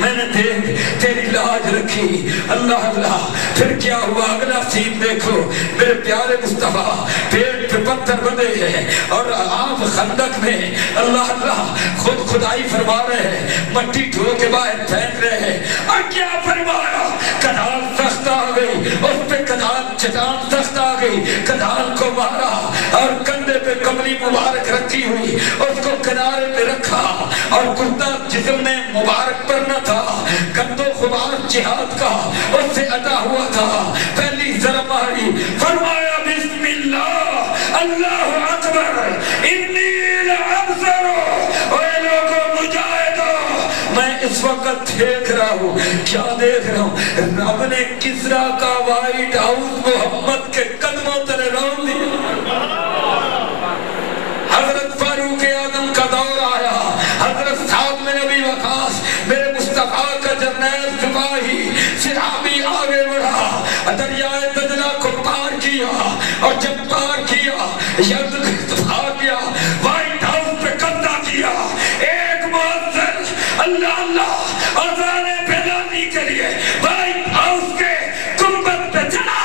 میں نے دیکھ تیری لاج رکھی۔ اللہ اللہ پھر کیا ہوا اگلا سین دیکھو، میرے پیارے مصطفیٰ پیٹ پہ پتھر بندے ہیں اور آپ خندق میں اللہ اللہ خود خدائی فرما رہے ہیں، مٹی ڈھو کے باہر پھینک رہے ہیں، اور کیا فرمایا کدال سخت آ گئی، اس پہ کدال چٹان سخت آ گئی، کدال کو مارا اور کندھے پہ کملی مبارک رکھی ہوئی، اس کو کنارے پہ رکھا، اور کرتا جسم میں مبارک پر نہ تھا، کندو خبار جہاد کا اس سے عطا ہوا تھا، پہلی ضرب ماری، فرمایا بسم اللہ اللہ اکبر انی لابصر، اے لوگوں مجاہدوں میں اس وقت دیکھ رہا ہوں، کیا دیکھ رہا ہوں، رب نے کسرا کا وائٹ ہاؤس محمد کے قدموں تلے رون دیا۔ حضرت فاروق اعظم کا دور آیا، حضرت سعد بن ابی وقاص میرے مصطفیٰ کا جرنیل سپاہی صحابی آگے بڑھا، دریائے دجلہ کو پار کیا، اور جب پار کیا یرد دفاع کیا، وائٹ ہاؤس پہ قبضہ کیا، ایک مؤذن اللہ اللہ اذان بیداری کے لیے وائٹ ہاؤس کے گنبد پہ چلا،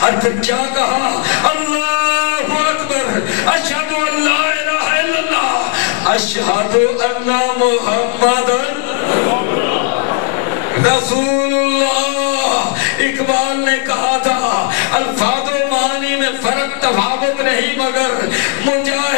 اور پھر کیا کہا، اللہ اکبر اشہد ان لا الہ الا اللہ اشہد ان محمد رسول اللہ۔ اقبال نے کہا تھا الفاظ و معنی میں فرق تفاوت نہیں، مگر مجاہد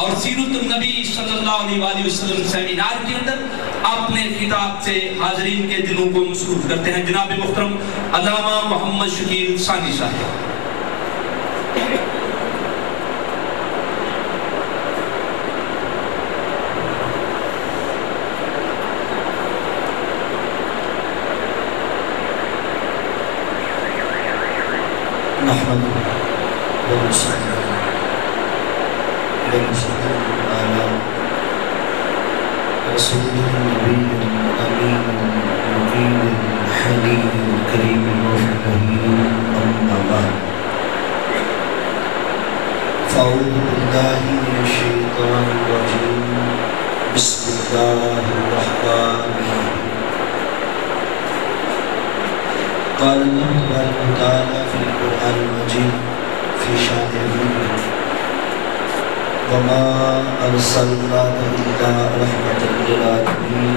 اور سیرت النبی صلی اللہ علیہ وسلم سیمینار کے اندر اپنے خطاب سے حاضرین کے دلوں کو مسرور کرتے ہیں جناب محترم علامہ محمد شکیل ثانی صاحب۔ نحمده ونصلي ونسلم على رسوله النبي الأمين المبين الحليم الكريم الرحيم أما بعد فأعوذ بالله من الشيطان الرجيم بسم الله الرحمن الرحيم قال الله تبارك وتعالى في القرآن المجيد في شأن النبي وما أرسلناك إلا رحمة للعالمين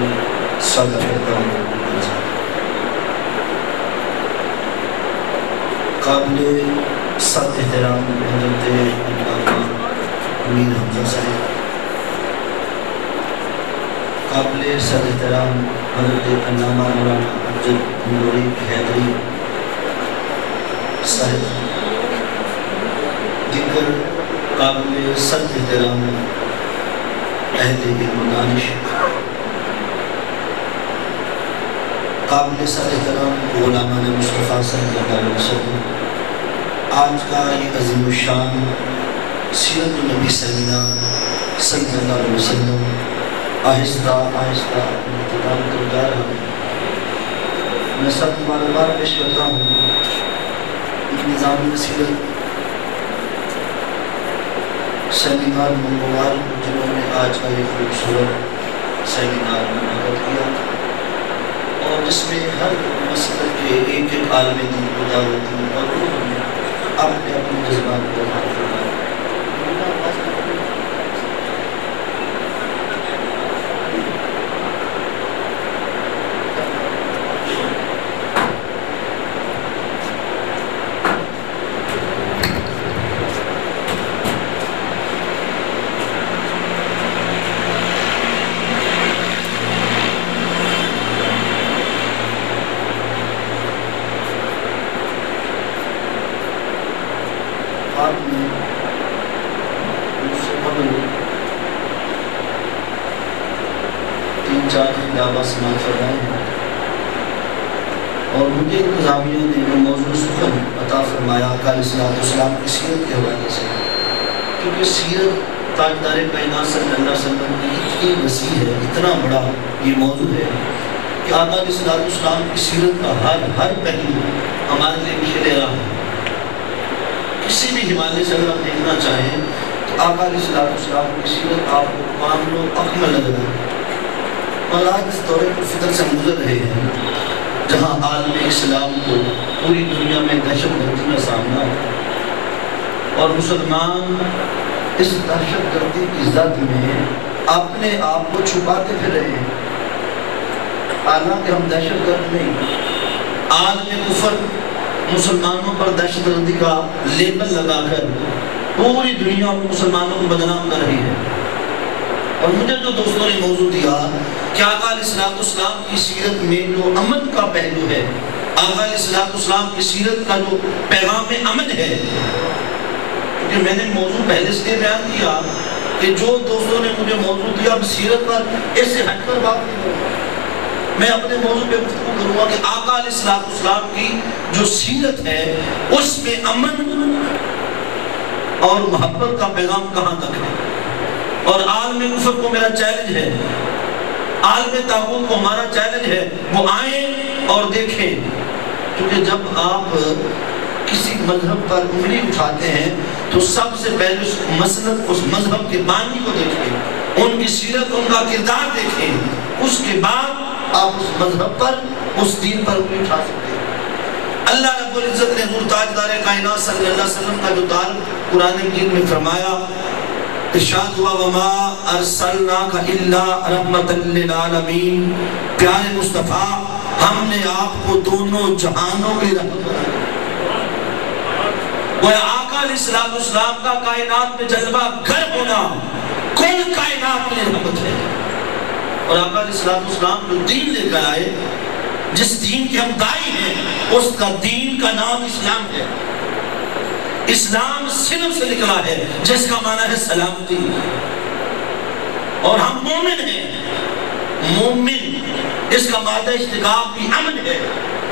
صدق الله العظيم۔ قابل صد احترام حضرت علامہ امیر حمزہ صاحب، قابل صد احترام حضرت علامہ مولانا امجد نوری حیدری صاحب، دیگر قابل صد احترام اہل علم و دانش، قابل صد احترام غلامان مصطفیٰ صلی اللہ علیہ وسلم، آج کا یہ عظیم الشان سیرت النبی سیمینار صلی اللہ علیہ وسلم آہستہ آہستہ اختتام کر جا رہا ہوں۔ میں سب معلومات پیش کرتا ہوں نظام سیرت سیمینار منگوار جنہوں نے آج کا یہ خوبصورت سیمینار منعقد کیا اور جس میں ہر مسئلہ کے ایک ایک عالم دین کو دعوت دی اور انہوں نے اپنے اپنے جذبات کو اظہار فرمایا۔ آپ نے مجھ سے قبل 3-4 خطابات سماعت فرمائے ہیں اور مجھے انتظامیہ نے جو موضوع سخن عطا فرمایا قائد صلاۃ والسلام کی سیرت کے حوالے سے، کیونکہ سیرت تاجدار کائنات صلی اللہ علیہ وسلم کی اتنی وسیع ہے، اتنا بڑا یہ موضوع ہے کہ آقا علیہ صلاۃ والسلام کی سیرت کا ہر پہلو ہمارے لیے کھلے رہا ہے۔ کسی بھی حوالے سے اگر آپ دیکھنا چاہیں تو آقا علیہ صلاۃ والسلام کی سیرت آپ کو کامل و اکمل لگ رہا ہے۔ اور آج اس دور فطر سے گزر رہے ہیں جہاں عالم اسلام کو پوری دنیا میں دہشت گردی کا سامنا ہے اور مسلمان اس دہشت گردی کی زد میں اپنے آپ کو چھپاتے پھر رہے ہیں، حالانکہ ہم دہشت گرد نہیں۔ عالم کفر مسلمانوں پر دہشت گردی کا لیبل لگا کر پوری دنیا میں مسلمانوں کو بدنام کر رہی ہے۔ اور مجھے جو دوستوں نے موضوع دیا کہ آقا علیہ السلام کی سیرت میں جو امن کا پہلو ہے، آقا علیہ السلام کی سیرت کا جو پیغام امن ہے، کیونکہ میں نے موضوع پہلے سے بیان کیا کہ جو دوستوں نے مجھے موضوع دیا اب سیرت پر ایسے ہٹ کر بات نہیں کروں، میں اپنے موضوع پہ گفتگو کروں گا کہ آقا علیہ السلام کی جو سیرت ہے اس میں امن اور محبت کا پیغام کہاں تک ہے۔ اور عالم کفر کو میرا چیلنج ہے، عالم طاغوت کو ہمارا چیلنج ہے، وہ آئیں اور دیکھیں، کیونکہ جب آپ کسی مذہب پر انگلی اٹھاتے ہیں تو سب سے پہلے اس مسلک اس مذہب کے بانی کو دیکھیں، ان کی سیرت ان کا کردار دیکھیں، اس کے بعد آپ اس مذہب پر اس دین پر انگلی اٹھا سکتے ہیں۔ اللہ رب العزت نے حضور تاجدار کائنات صلی اللہ علیہ وسلم کا جو تعلق قرآن مجید میں فرمایا، ارشاد ہوا وما ارسلناک الا رحمۃ للعالمین، پیارے مصطفیٰ ہم نے آپ کو دونوں جہانوں کی رحمت بنایا۔ وہ آقا علیہ السلام کا کائنات میں جذبہ گر ہونا کل کائنات میں رحمت ہے۔ اور آقا علیہ السلام جو دین لے کر آئے، جس دین کے ہم دائی ہیں، اس کا دین کا نام اسلام ہے۔ اسلام صرف سے نکلا ہے جس کا معنی ہے سلامتی، اور ہم مومن ہیں۔ مومن اس کا مادہ اشتقاق بھی امن ہے،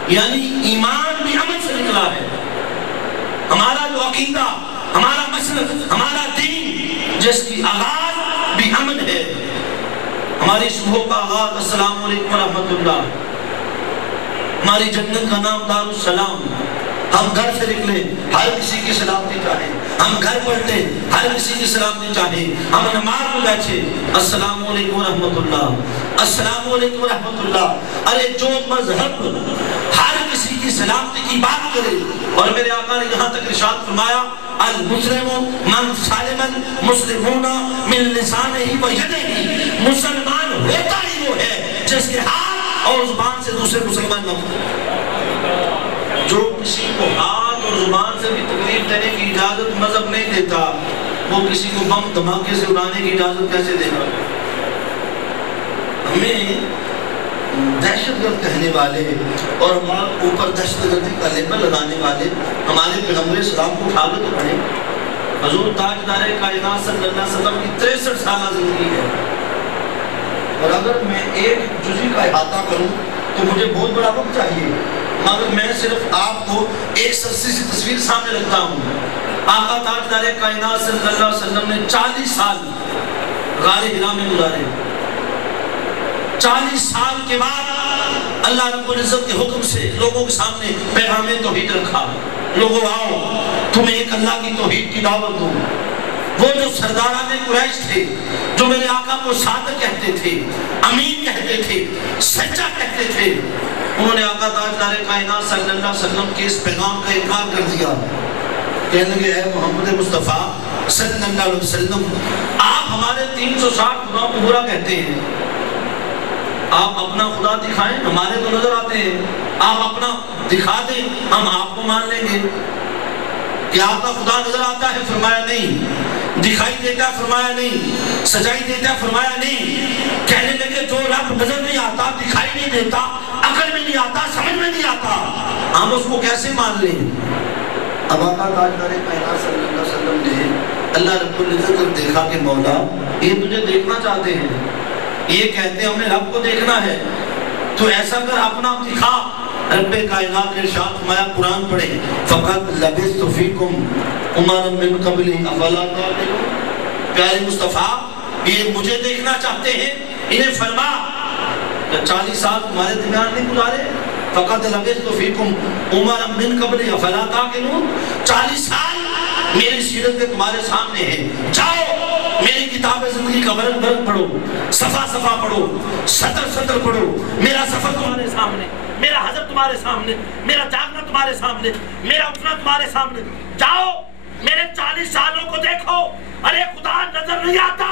یعنی ایمان بھی امن سے نکلا ہے۔ ہمارا جو عقیدہ، ہمارا مسلک، ہمارا دین جس کی آغاز بھی امن ہے۔ ہماری صبح کا آغاز السلام علیکم ورحمۃ اللہ، ہماری جنت کا نام دار السلام۔ ہم گھر سے نکلے ہر کسی کی سلامتی چاہیں، ہم گھر پڑھتے ہر کسی کی سلامتی چاہیں، ہم نماز میں بیٹھے السلام علیکم ورحمۃ اللہ، السلام علیکم ورحمۃ اللہ۔ ارے جو مذہب ہر کسی کی سلامتی کی بات کرے، اور میرے آقا نے یہاں تک ارشاد فرمایا المسلم من سالم المسلمون من لسانہ و یدہ، مسلمان ہوتا ہی وہ ہے جس کے ہاتھ اور زبان سے دوسرے مسلمان نہ ہو۔ جو کسی کو ہاتھ اور زبان سے بھی تکلیف دینے کی اجازت مذہب نہیں دیتا، وہ کسی کو بم دھماکے سے اڑانے کی اجازت کیسے دے گا؟ ہمیں دہشت گرد کہنے والے اور ہمارے اوپر دہشت گردی کا لیبل لگانے والے ہمارے پیغمبر اسلام کو اٹھا کے تو پڑھیں۔ حضور تاجدار کائنات صلی اللہ علیہ وسلم کی 63 سالہ زندگی ہے، اور اگر میں ایک جزئی کا احاطہ کروں تو مجھے بہت بڑا وقت چاہیے، مگر میں صرف آپ کو ایک سرسی سی تصویر سامنے رکھتا ہوں۔ آقا تاجدار کائنات صلی اللہ علیہ وسلم نے 40 سال غار حرا میں گزارے۔ 40 سال کے بعد اللہ رب العزت کے حکم سے لوگوں کے سامنے پیغام توحید رکھا، لوگوں آؤ تمہیں ایک اللہ کی توحید کی دعوت دوں۔ وہ جو سرداران قریش تھے، جو میرے آقا کو صادق کہتے تھے، امین کہتے تھے، سچا کہتے تھے، انہوں نے آقا تاجدار کائنات صلی اللہ علیہ وسلم کے اس پیغام کا انکار کر دیا۔ کہنے لگے اے محمد مصطفیٰ صلی اللہ علیہ وسلم، آپ ہمارے 360 خدا کو برا کہتے ہیں، آپ اپنا خدا دکھائیں، ہمارے تو نظر آتے ہیں، آپ اپنا دکھا دیں، ہم آپ کو مان لیں گے۔ کہ آپ کا خدا نظر آتا ہے؟ فرمایا نہیں۔ دکھائی دیتا ہے؟ فرمایا نہیں۔ سجائی دیتا ہے؟ فرمایا نہیں۔ کہنے لگے جو رب نظر نہیں آتا، دکھائی نہیں دیتا، عقل میں نہیں آتا، سمجھ میں نہیں آتا، ہم اس کو کیسے مان لیں؟ اب آقا تاجدار کائنات صلی اللہ علیہ وسلم نے اللہ رب العزت کو دیکھا کہ مولا یہ تجھے دیکھنا چاہتے ہیں، یہ کہتے ہیں ہمیں رب کو دیکھنا ہے، تو ایسا کر اپنا دکھا۔ رب کائنات نے ارشاد فرمایا، قرآن پڑھیں، فقط لبثت فیکم امرا من قبل افلا تعقلون۔ پیارے مصطفیٰ یہ مجھے دیکھنا چاہتے ہیں، انہیں فرما 40 سال تمہارے درمیان نہیں گزارے؟ فقط لبثت فیکم امرا من قبل افلا تعقلون، 40 سال میری سیرت کے تمہارے سامنے ہیں، جاؤ میری کتاب زندگی کا ورق ورق پڑھو، صفحہ صفحہ پڑھو، سطر سطر پڑھو، میرا سفر تمہارے سامنے، میرا حضر تمہارے سامنے، میرا جاگنا تمہارے سامنے، میرا اٹھنا تمہارے سامنے، جاؤ میرے 40 سالوں کو دیکھو۔ ارے خدا نظر نہیں آتا،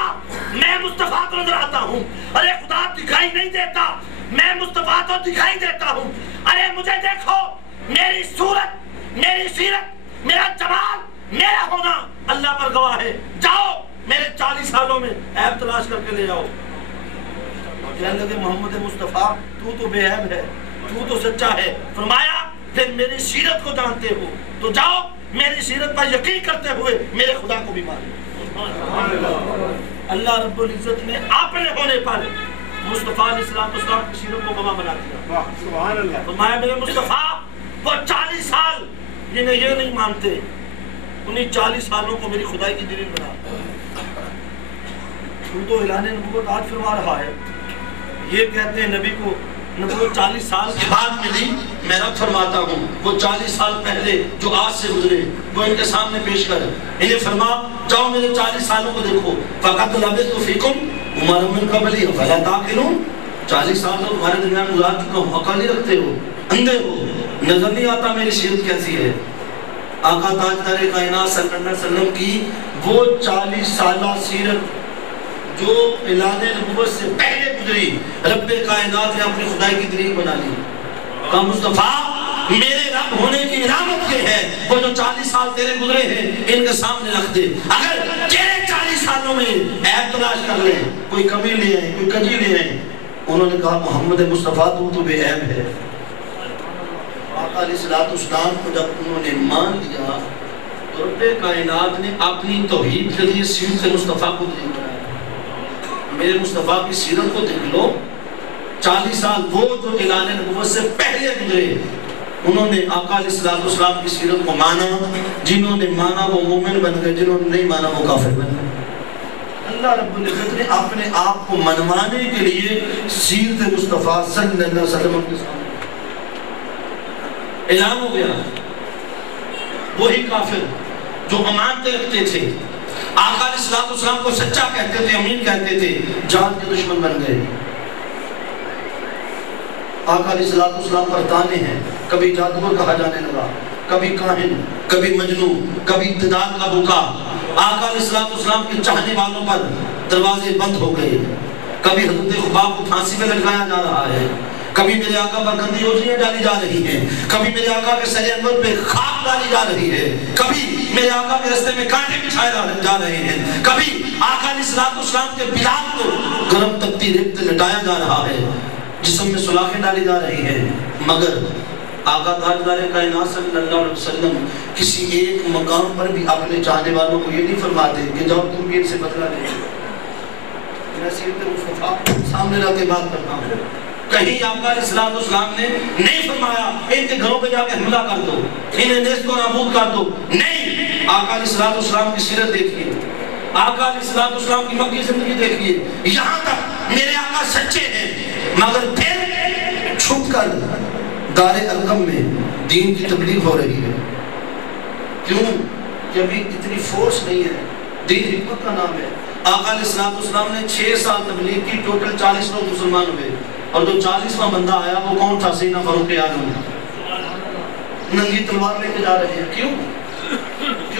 میں مصطفیٰ کو نظر آتا ہوں۔ ارے خدا دکھائی نہیں دیتا، میں مصطفیٰ کو دکھائی دیتا ہوں۔ ارے مجھے دیکھو، میری صورت، میری سیرت، میرا جمال، میرا ہونا اللہ پر گواہ ہے، جاؤ میرے 40 سالوں میں عیب تلاش کر کے لے جاؤ۔ کہنے لگے محمد مصطفیٰ تو بے عیب ہے، تو سچا ہے۔ فرمایا پھر میری سیرت کو جانتے ہو تو جاؤ میری سیرت پر یقین کرتے ہوئے میرے خدا کو بھی مانو۔ اللہ رب العزت نے اپنے ہونے پر مصطفیٰ علیہ السلام کی سیرت کو گواہ بنا دیا۔ فرمایا میرے مصطفیٰ وہ 40 سال جنہیں یہ نہیں مانتے، انہیں 40 سالوں کو میری خدائی کی دلیل بنا۔ تو اعلان نبوت آج فرما رہا ہے، یہ کہتے ہیں نبی کو نبوت 40 سال کے بعد ملی، میں رب فرماتا ہوں وہ 40 سال پہلے جو آج سے گزرے وہ ان کے سامنے پیش کر، انہیں فرما جاؤ میرے 40 سالوں کو دیکھو۔ فقط لبثت فیکم امرا من قبلی افلا تعقلون، 40 سال تو تمہارے درمیان گزار چکا ہوں، عقل نہیں رکھتے ہو، اندھے ہو، نظر نہیں آتا میری سیرت کیسی ہے۔ آقا تاجدار کائنات صلی اللہ علیہ وسلم کی وہ 40 سالہ سیرت جو اعلان نبوت سے پہلے گزری، رب کائنات نے اپنی خدائی کی دلیل بنا لی۔ کہا مصطفیٰ میرے رب ہونے کی علامت یہ ہے، وہ جو 40 سال تیرے گزرے ہیں ان کے سامنے رکھ دے۔ اگر تیرے 40 سالوں میں عیب تلاش کر لیں، کوئی کمی لے آئیں، کوئی کجی لے آئیں۔ انہوں نے کہا محمد مصطفیٰ تو بے عیب ہے۔ آقا علیہ السلام کو جب انہوں نے مان لیا تو رب کائنات نے اپنی توحید کے لیے سیرت مصطفیٰ کو دے دیا۔ میرے مصطفیٰ کی سیرت کو دیکھ لو، 40 سال وہ جو اعلان نبوت سے پہلے گزرے، انہوں نے آقا علیہ السلام کی سیرت کو مانا، جنہوں نے مانا وہ مومن بن گئے، جنہوں نے نہیں مانا وہ کافر بن گئے۔ اللہ رب العزت نے اپنے آپ کو منوانے کے لیے سیرت مصطفیٰ صلی اللہ علیہ وسلم کے سامنے اعلان ہو گیا۔ وہی کافر جو امانتیں رکھتے تھے، آقا علیہ السلام کو سچا کہتے تھے، امین کہتے تھے، جان کے دشمن بن گئے۔ آقا علیہ السلام پر تانے ہیں، کبھی جادوگر کہا جانے لگا، کبھی کاہن، کبھی مجنون، کبھی ابتداء کا بھوکا۔ آقا علیہ السلام کے چاہنے والوں پر دروازے بند ہو گئے۔ کبھی حضرت خباب کو پھانسی میں لٹکایا جا رہا ہے، کبھی میرے آقا پر گندی اوجھیاں ڈالی جا رہی ہیں، کبھی میرے آقا کے سر انور پہ خاک ڈالی جا رہی ہے، کبھی میرے آقا کے رستے میں کانٹے بچھائے جا رہے ہیں، کبھی آقا علیہ السلام کے بلال کو گرم تپتی ریت لٹایا جا رہا ہے، جسم میں سلاخیں ڈالی جا رہی ہیں۔ مگر آقا تاجدار کائنات صلی اللہ علیہ وسلم کسی ایک مقام پر بھی اپنے چاہنے والوں کو یہ نہیں فرماتے کہ جاؤ تم بھی ان سے بدلہ لے۔ میں سیرت مصطفیٰ سامنے رکھ کے بات کرتا ہوں، کہیں آقا علیہ السلام نے نہیں فرمایا ان کے گھروں پہ جا کے حملہ کر دو، انہیں نیست و نابود کر دو، نہیں۔ آقا علیہ السلام کی سیرت دیکھیے، آقا علیہ السلام کی مکی زندگی دیکھیے، یہاں تک میرے آقا سچے ہیں، مگر پھر چھپ کر دار ارقم میں دین کی تبلیغ ہو رہی ہے۔ کیوں کہ ابھی اتنی فورس نہیں ہے، دین حکمت کا نام ہے۔ آقا علیہ السلام نے 6 سال تبلیغ کی، ٹوٹل 40 لوگ مسلمان ہوئے، اور جو 40واں بندہ آیا وہ کون تھا؟ سیدنا فاروق اعظم۔ ننگی تلوار لے کے جا رہے ہیں، کیوں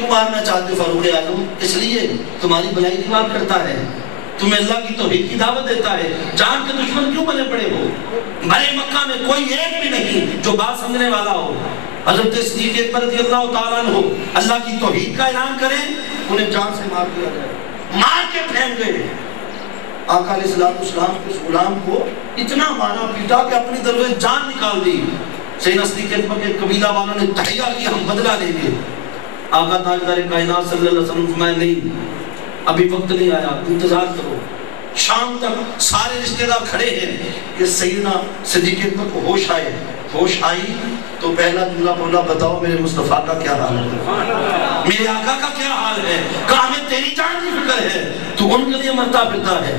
مارنا چاہتے فاروق اعظم؟ اس لیے تمہاری بھلائی کی بات کرتا ہے، تمہیں اللہ کی توحید کی دعوت دیتا ہے، جان کے دشمن کیوں بنے پڑے ہو؟ بھلے مکہ میں کوئی ایک بھی نہیں جو بات سمجھنے والا ہو۔ حضرت صدیق اکبر رضی اللہ تعالیٰ عنہ اللہ کی توحید کا اعلان کریں، انہیں جان سے مار دیا جائے، مار کے پھینک گئے۔ آقا علیہ السلام کے اس غلام کو اتنا مارا پیٹا کہ اپنی دروازے جان نکال دی۔ سیدنا صدیق اکبر کے قبیلہ والوں نے تحیہ کیا، ہم بدلہ لیں گے۔ آقا تاجدار کائنات صلی اللہ علیہ وسلم فرمایا نہیں، ابھی وقت نہیں آیا، انتظار کرو، شام تک سارے رشتہ دار کھڑے ہیں۔ یہ سیدنا صدیق اکبر کو ہوش آئے، ہوش آئی تو پہلا جملہ بولا، بتاؤ میرے مصطفیٰ کا کیا حال ہے، میرے آقا کا کیا حال ہے؟ کہا ہمیں تیری جان کی فکر ہے، تو ان کے لیے مرتا پھرتا ہے۔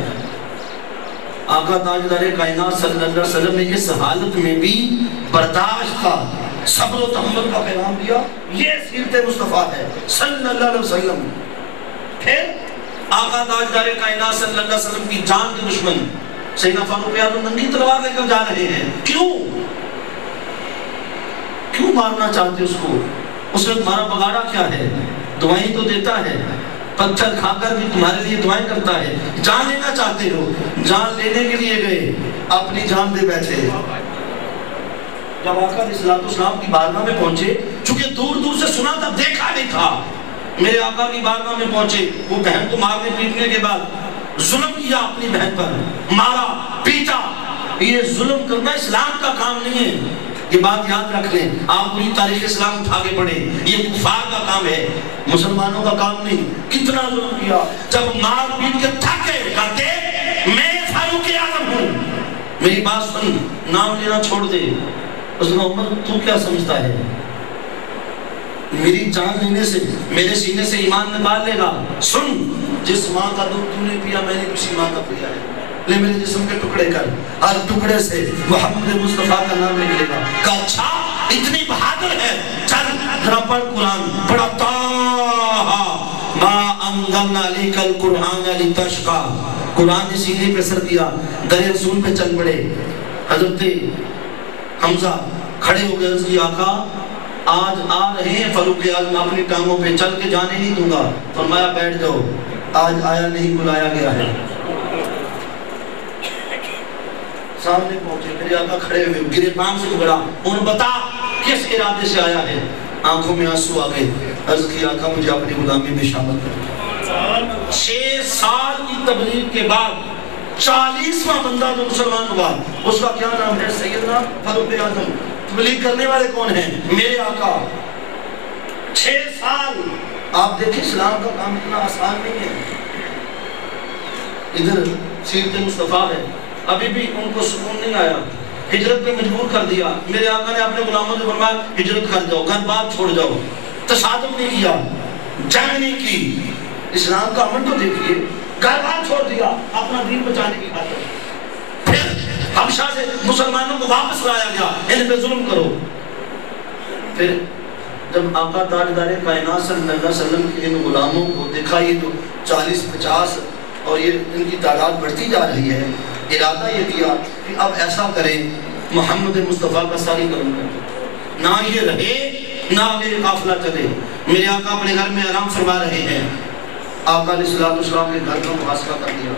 آقا تاجدار کائنات صلی اللہ علیہ وسلم نے اس حالت میں بھی برداشت کا، صبر و تحمل کا پیغام دیا۔ یہ سیرت مصطفیٰ ہے صلی اللہ علیہ وسلم۔ پھر آقا تاجدار کائنات صلی اللہ علیہ وسلم کی جان کے دشمن سیدنا فاروق اعظم ننگی تلوار لے کر جا رہے ہیں، کیوں مارنا چاہتے اس کو؟ اس نے تمہارا بگاڑا کیا ہے؟ دعائیں تو دیتا ہے، پتھر کھا کر بھی تمہارے لیے دعائیں کرتا ہے، جان لینا چاہتے ہو، جان لینے کے لیے گئے، اپنی جان دے بیٹھے۔ جب آقا علیہ السلام کی بارگاہ میں پہنچے، چونکہ دور دور سے سنا تھا، دیکھا نہیں تھا، میرے آقا کی بارگاہ میں پہنچے، وہ بہن کو مارنے پیٹنے کے بعد ظلم کیا اپنی بہن پر، مارا پیٹا۔ یہ ظلم کرنا اسلام کا کام نہیں ہے، یہ بات یاد رکھ لیں۔ آپ پوری تاریخ اسلام اٹھا کے پڑھیں، یہ کفار کا کام ہے، مسلمانوں کا کام نہیں۔ کتنا ظلم کیا، جب مار پیٹ کے تھک گئے، کہتے میں فاروق اعظم ہوں، میری بات سن، نام لینا چھوڑ دے۔ اس نے عمر تو کیا سمجھتا ہے، میری جان لینے سے میرے سینے سے ایمان نکال لے گا؟ سن، جس ماں کا دودھ تو نے پیا، میں نے کسی ماں کا پیا ہے، لے میرے جسم کے ٹکڑے کر، ہر ٹکڑے سے محمد مصطفیٰ کا نام نکلے گا۔ کہا اچھا اتنی بہادر ہے، چل ذرا پڑھ قرآن، پڑھا طٰہٰ ما انزلنا علیک القرآن لتشقیٰ، قرآن نے سینے پہ سر دیا، در رسول پہ چل پڑے۔ حضرت حمزہ کھڑے ہو گئے، اس کی آقا آج آ رہے ہیں فاروق اعظم، اپنی ٹانگوں پہ چل کے جانے نہیں دوں گا۔ فرمایا بیٹھ جاؤ، آج آیا نہیں بلایا گیا ہے۔ سامنے پہنچے، میرے آقا کھڑے ہوئے، گریبان سے پکڑا، انہوں بتا کس ارادے سے آیا ہے؟ آنکھوں میں آنسو آ گئے، عرض کی آقا مجھے اپنی غلامی میں شامل کر۔ 6 سال کی تبلیغ کے بعد 40واں بندہ جو مسلمان ہوا اس کا کیا نام ہے؟ سیدنا فاروق اعظم۔ تبلیغ کرنے والے کون ہیں؟ میرے آقا۔ 6 سال۔ آپ دیکھیں اسلام کا کام اتنا آسان نہیں ہے۔ ادھر سیرت مصطفیٰ ہے، ابھی بھی ان کو سکون نہیں آیا، ہجرت پہ مجبور کر دیا۔ میرے آقا نے اپنے غلاموں سے فرمایا ہجرت کر جاؤ، گھر بار چھوڑ جاؤ۔ تصادم نہیں کیا، جنگ نہیں کی، اسلام کا امن تو دیکھیے، گھر بار چھوڑ دیا اپنا دین بچانے کی خاطر۔ پھر حبشہ سے مسلمانوں کو واپس لایا گیا، ان پہ ظلم کرو۔ پھر جب آقا تاجدار کائنات صلی اللہ علیہ وسلم کے ان غلاموں کو دیکھا، یہ جو 40-50 اور یہ ان کی تعداد بڑھتی جا رہی ہے، ارادہ یہ کیا کہ اب ایسا کریں محمد مصطفیٰ کا ساری کرم کریں، نہ یہ رہے نہ آگے قافلہ چلے۔ میرے آقا اپنے گھر میں آرام فرما رہے ہیں، آقا علیہ السلام کے گھر کا محاصرہ کر دیا،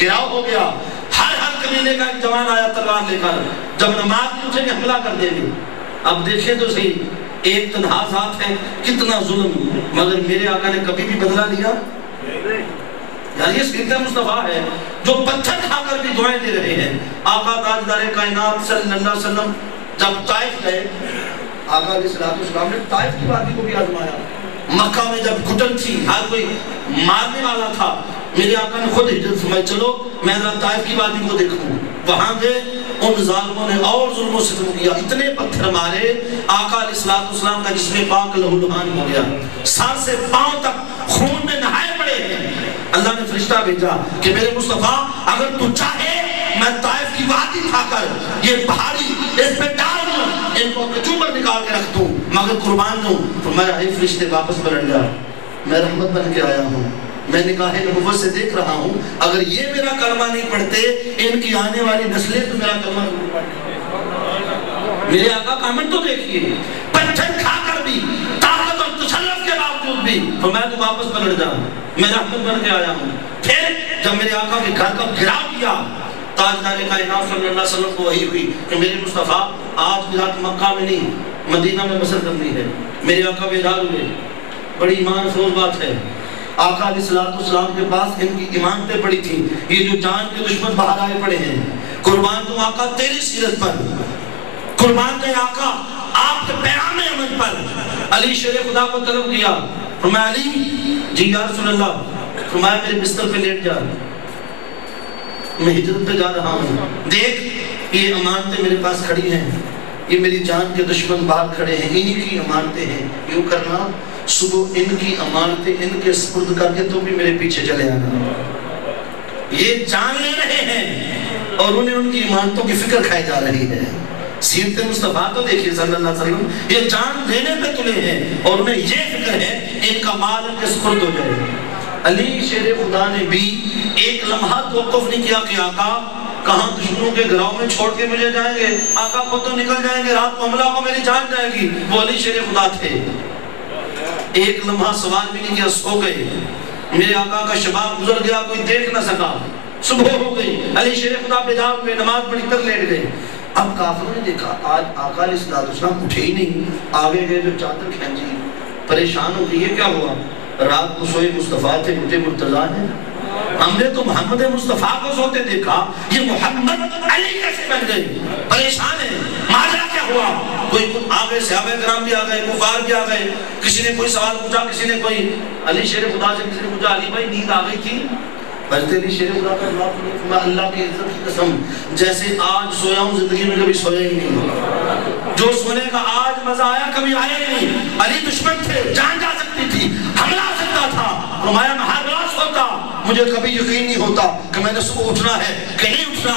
گھراؤ ہو گیا، ہر قبیلے کا ایک جوان آیا تلوار لے کر، جب نماز میں اٹھیں گے حملہ کر دیں گے۔ اب دیکھیں تو صحیح، ایک تنہا ذات ہے، کتنا ظلم، مگر میرے آقا نے کبھی بھی بدلہ لیا؟ یعنی یہ سیرت مصطفیٰ ہے جو پتھر کھا کر بھی دعائیں دے رہے ہیں۔ آقا تاجدار کائنات صلی اللہ علیہ وسلم جب طائف گئے، آقا علیہ السلام نے طائف کی وادی کو بھی آزمایا۔ مکہ میں جب گھٹن تھی، ہر کوئی مارنے والا تھا، میرے آقا نے خود ہجرت فرمائی، چلو میں ذرا طائف کی وادی کو دیکھوں۔ وہاں گئے، ان ظالموں نے اور ظلم و ستم کیا، اتنے پتھر مارے، آقا علیہ السلام کا جسم پاک لہو لہان ہو گیا، سر سے پاؤں تک خون میں نہائے پڑے ہیں۔ اللہ نے فرشتہ بھیجا کہ میرے مصطفیٰ اگر تو چاہے میں طائف کی وادی اٹھا کر یہ پہاڑی اس پہ ڈال دوں، ان کو کچوں پر نکال کے رکھ دوں، مگر قربان دوں۔ فرمایا اے فرشتے واپس پلٹ جا، میں رحمت بن کے آیا ہوں، میں نکاح نبوت سے دیکھ رہا ہوں، اگر یہ میرا کلمہ نہیں پڑھتے ان کی آنے والی نسلیں تو میرا کلمہ نہیں پڑھتے۔ میرے آقا کا عمل تو دیکھیے، پتھر کھا کر بھی، طاقت اور تسلط کے باوجود بھی فرمایا تو واپس پلٹ جا، میں رحمت بن کے آیا ہوں۔ پھر جب میرے آقا کے گھر کا گھراؤ کیا، تاجدار کائنات صلی اللہ علیہ وسلم کو وحی ہوئی کہ میرے مصطفیٰ آج کی رات مکہ میں نہیں مدینہ میں بسر کرنی ہے۔ میرے آقا بیدار ہوئے، بڑی ایمان افروز بات ہے۔ آقا علیہ السلام کے پاس ان کی ایمانتیں پڑی تھیں، یہ جو جان کے دشمن باہر آئے پڑے ہیں، قربان تو آقا تیری سیرت پر، قربان دے آقا آپ کے پیغام امن پر۔ علی شیر خدا کو طلب کیا، فرمایا علی جی یا رسول اللہ، فرمایا میرے بستر پہ لیٹ جا، میں ہجرت پہ جا رہا ہوں، دیکھ یہ امانتیں میرے پاس کھڑی ہیں، یہ میری جان کے دشمن باہر کھڑے ہیں، انہی کی امانتیں ہیں، یوں کرنا صبح ان کی امانتیں ان کے سپرد کر کے تو بھی میرے پیچھے چلے آنا۔ یہ جان لے رہے ہیں اور انہیں ان کی امانتوں کی فکر کھائی جا رہی ہے۔ سیرت مصطفیٰ تو دیکھیے صلی اللہ علیہ وسلم، یہ جان دینے پہ تلے ہیں اور انہیں یہ فکر ہے ان کا مال ان کے سپرد ہو جائے۔ علی شیر خدا نے بھی ایک لمحہ توقف نہیں کیا کہ آقا کہاں دشمنوں کے گھراؤں میں چھوڑ کے مجھے جائیں گے، آقا خود تو نکل جائیں گے، رات کو حملہ کو میری جان جائے گی۔ وہ علی شیر خدا تھے، ایک لمحہ سوال بھی نہیں کیا، سو گئے۔ میرے آقا کا شباب گزر گیا، کوئی دیکھ نہ سکا، صبح ہو گئی، علی شیر خدا بیدار ہوئے، نماز پڑھی کر لیٹ گئے۔ اب کافروں نے دیکھا آج آقا علیہ السلام اٹھے ہی نہیں، آگے گئے جو چادر کھینچی، پریشان ہو گئی، یہ کیا ہوا؟ رات کو سوئے مصطفیٰ تھے، اٹھے مرتضیٰ ہیں، ہم نے تو محمد مصطفیٰ کو سوتے دیکھا، یہ محمد علی کیسے بن گئے؟ پریشان ہیں، ماجرا کیا ہوا؟ کوئی آگے صحابہ کرام بھی آ گئے، کفار بھی آ گئے، کسی نے کوئی سوال پوچھا، کسی نے کوئی علی شیر خدا سے کسی نے پوچھا علی بھائی نیند آ گئی تھی؟ حضرت علی شیر خدا کا جواب میں اللہ کی عزت کی قسم جیسے آج سویا ہوں زندگی میں کبھی سویا ہی نہیں، جو سونے کا آج مزہ آیا کبھی آیا ہی نہیں۔ علی دشمن تھے، جان جا سکتی تھی، حملہ ہو سکتا تھا، فرمایا میں ہر رات سوتا، مجھے کبھی یقین نہیں ہوتا کہ میں نے صبح اٹھنا ہے کہ نہیں اٹھنا۔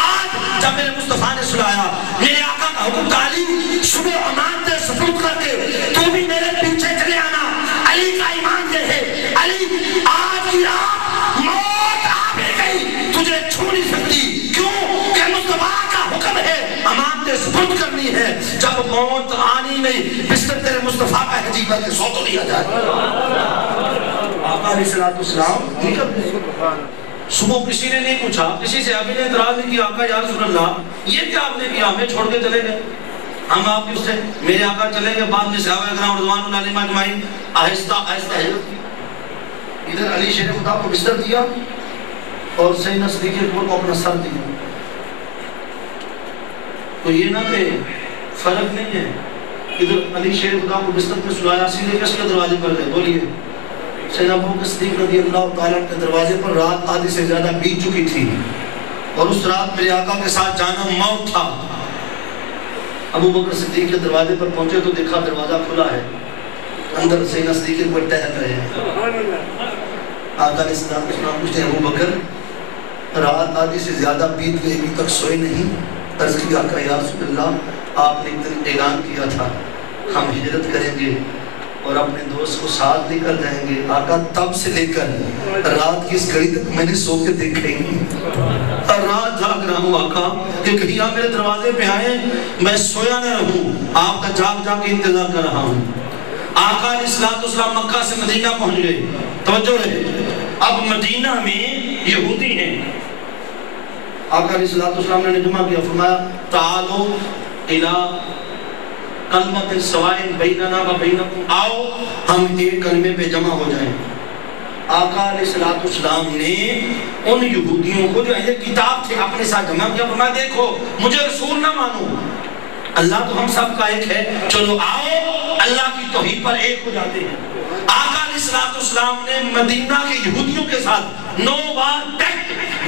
آج جب میرے مصطفیٰ نے سلایا، میرے آقا کا حکم تھا علی صبح امانتیں سپرد کر کے تو بھی میرے پیچھے چلے آنا، علی کا ایمان یہ ہے، علی آج کی رات موت آ بھی گئی تجھے چھو نہیں سکتی، کیوں کہ مصطفیٰ کا حکم ہے امانتیں سپرد کرنی ہے، جب موت آنی نہیں بستر تیرے مصطفیٰ کا ہے جی بھر کے سو تو لیا جائے۔ آقا علیہ السلام نکل گئے، صبح کسی نے نہیں پوچھا، کسی صحابی نے اعتراض نہیں کیا آقا یا رسول اللہ یہ کیا آپ نے کیا، ہمیں چھوڑ کے چلے گئے، ہم آپ کی اس سے میرے آقا چلے گئے۔ بعد میں صحابہ کرام رضوان اللہ علیہم اجمعین آہستہ آہستہ ہجرت کی، ادھر علی شیر خدا کو بستر دیا اور سیدنا صدیق اکبر کو اپنا سر دیا. تو یہ نہ کہ فرق نہیں ہے. ادھر علی شیر خدا کو بستر پہ سلایا, سیدھے کس کے دروازے پر گئے؟ بولیے. سیدنا ابوبکر صدیق رضی اللہ تعالیٰ کے دروازے پر رات آدھی سے زیادہ بیت چکی تھی اور اس رات میرے آقا کے ساتھ جانا موت تھا. ابوبکر صدیق کے دروازے پر پہنچے تو دیکھا دروازہ کھلا ہے, اندر سیدنا صدیق اکبر ٹہل رہے ہیں. آقا علیہ السلام پوچھتے ہیں ابوبکر رات آدھی سے زیادہ بیت گئی, ابھی تک سوئے نہیں؟ عرض کیا آقا یا رسول اللہ آپ نے ایک دن اعلان کیا تھا ہم ہجرت کریں گے اور اپنے دوست کو ساتھ لے کر جائیں گے. آقا تب سے لے کر رات کی اس گھڑی تک میں نے سو کے دیکھا ہی نہیں, اور رات جاگ رہا ہوں آقا کہ کہیں آپ میرے دروازے پہ آئے, میں سویا نہ رہوں, آپ کا جاگ جاگ کے انتظار کر رہا ہوں. آقا علیہ السلام مکہ سے مدینہ پہنچ گئے. توجہ رہے, اب مدینہ میں یہودی ہیں. آقا علیہ السلام نے جمع کیا, فرمایا تعالو الی کلمۃ سوائن بیننا و بینکم, آؤ ہم ایک کلمے پہ جمع ہو جائیں. آقا علیہ السلام نے ان یہودیوں کو جو اہل کتاب تھے اپنے ساتھ جمع کیا, فرمایا دیکھو مجھے رسول نہ مانو, اللہ تو ہم سب کا ایک ہے, چلو آؤ اللہ کی توحید پر ایک ہو جاتے ہیں. آقا علیہ السلام نے مدینہ کے یہودیوں کے ساتھ 9 بار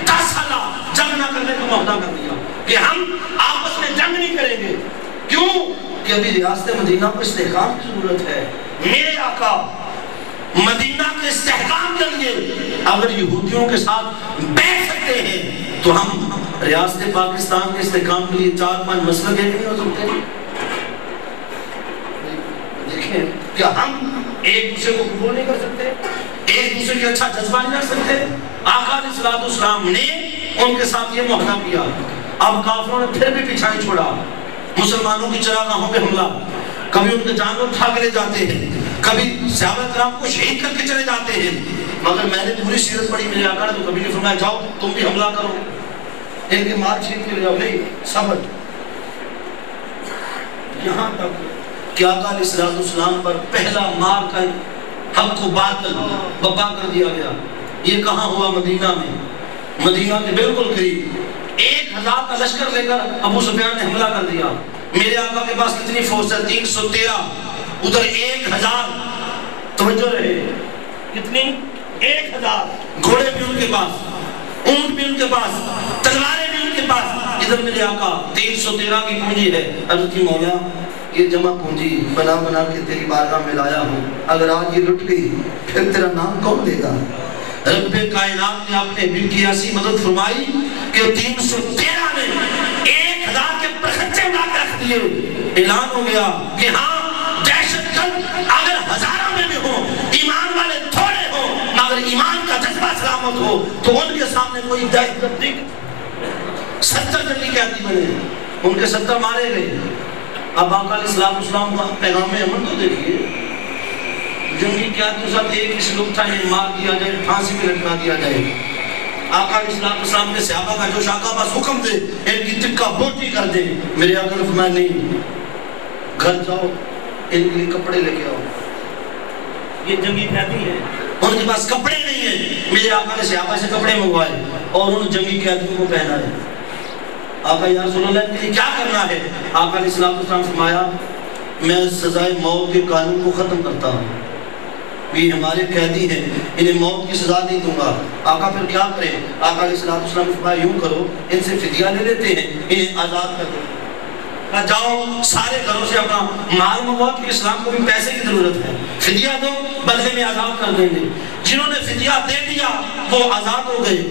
10 سالہ جنگ نہ کرنے کا معاہدہ کر دیا کہ ہم آپس میں جنگ نہیں کریں گے. کیوں کہ ابھی ریاست مدینہ کو استحکام کی ضرورت ہے. میرے آقا مدینہ کے استحکام کے لیے اگر یہودیوں کے ساتھ بیٹھ سکتے ہیں تو ہم ریاست پاکستان کے استحکام کے لیے 4-5 مسئلے نہیں ہو سکتے. دیکھیں کیا ہم ایک دوسرے کو قبول نہیں کر سکتے, ایک دوسرے کے اچھا جذبہ نہیں رکھ سکتے؟ آقا علیہ السلام نے ان کے ساتھ یہ معاہدہ کیا. اب کافروں نے پھر بھی پیچھا نہیں چھوڑا, مسلمانوں کی چراگاہوں پہ حملہ, کبھی ان کے جانور اٹھا کے لے جاتے ہیں, کبھی صحابہ کرام کو شہید کر کے چلے جاتے ہیں. مگر میں نے پوری سیرت پڑھی, میرے آقا نے تو کبھی نہیں فرمایا جاؤ تم بھی حملہ کرو, ان کے مال چھین کے لے جاؤ, نہیں, صبر. یہاں تک کہ آقا علیہ السلام پر پہلا مار کا حق و باطل بپا کر دیا گیا. یہ کہاں ہوا؟ مدینہ میں, مدینہ کے بالکل قریب 1000 کا لشکر لے کر ابو سفیان نے حملہ کر دیا. میرے آقا کے پاس کتنی فوج ہے؟ 313, ادھر 1000. توجہ رہے, کتنی؟ 1000 گھوڑے بھی ان کے پاس, اونٹ بھی ان کے پاس, تلواریں بھی ان کے پاس. ادھر میرے آقا 313 کی پونجی ہے. عرض کی مولا یہ جمع پونجی بنا بنا کے تیری بارگاہ میں لایا ہوں, اگر آج یہ لٹ گئی پھر تیرا نام کون دے گا؟ رب کائنات نے اپنے حبیب کی ایسی مدد فرمائی کہ 313 نے 1000 کے پرخچے اڑا کے رکھ دیے. اعلان ہو گیا کہ ہاں دہشت گرد اگر ہزاروں میں بھی ہو, ایمان والے تھوڑے ہو, مگر ایمان کا جذبہ سلامت ہو, تو ان کے سامنے کوئی دہشت گرد نہیں. 70 جنگی قیدی بنے, ان کے 70 مارے گئے. اب آقا علیہ السلام کا پیغام امن تو دیکھیے, جنگی قیادیوں ساتھ ایک ہی سلوک تھا, انہیں مار دیا جائے, پھانسی میں لٹکا دیا جائے. آقا علیہ السلام کے صحابہ کا جو آقا بس حکم دے ان کی تکہ بوٹی کر دے. میرے آقا نے فرمایا نہیں, گھر جاؤ ان کے لیے کپڑے لے کے آؤ, یہ جنگی قیدی ہے, ان کے پاس کپڑے نہیں ہیں. میرے آقا نے صحابہ سے کپڑے منگوائے اور ان جنگی قیدیوں کو پہنائے. آقا یا رسول اللہ کے لیے کیا کرنا ہے؟ آقا علیہ السلام فرمایا میں سزائے موت کے قانون کو ختم کرتا ہوں, یہ ہمارے قیدی ہیں, انہیں موت کی سزا نہیں دوں گا. آقا پھر کیا کریں؟ آقا علیہ السلام نے فرمایا یوں کرو, ان سے فدیہ لے لیتے ہیں, انہیں آزاد کر دو. جاؤ سارے گھروں سے اپنا مال منگواؤ, کہ اسلام کو بھی پیسے کی ضرورت ہے, فدیہ دو, بدلے میں آزاد کر دیں گے. جنہوں نے فدیہ دے دیا وہ آزاد ہو گئے.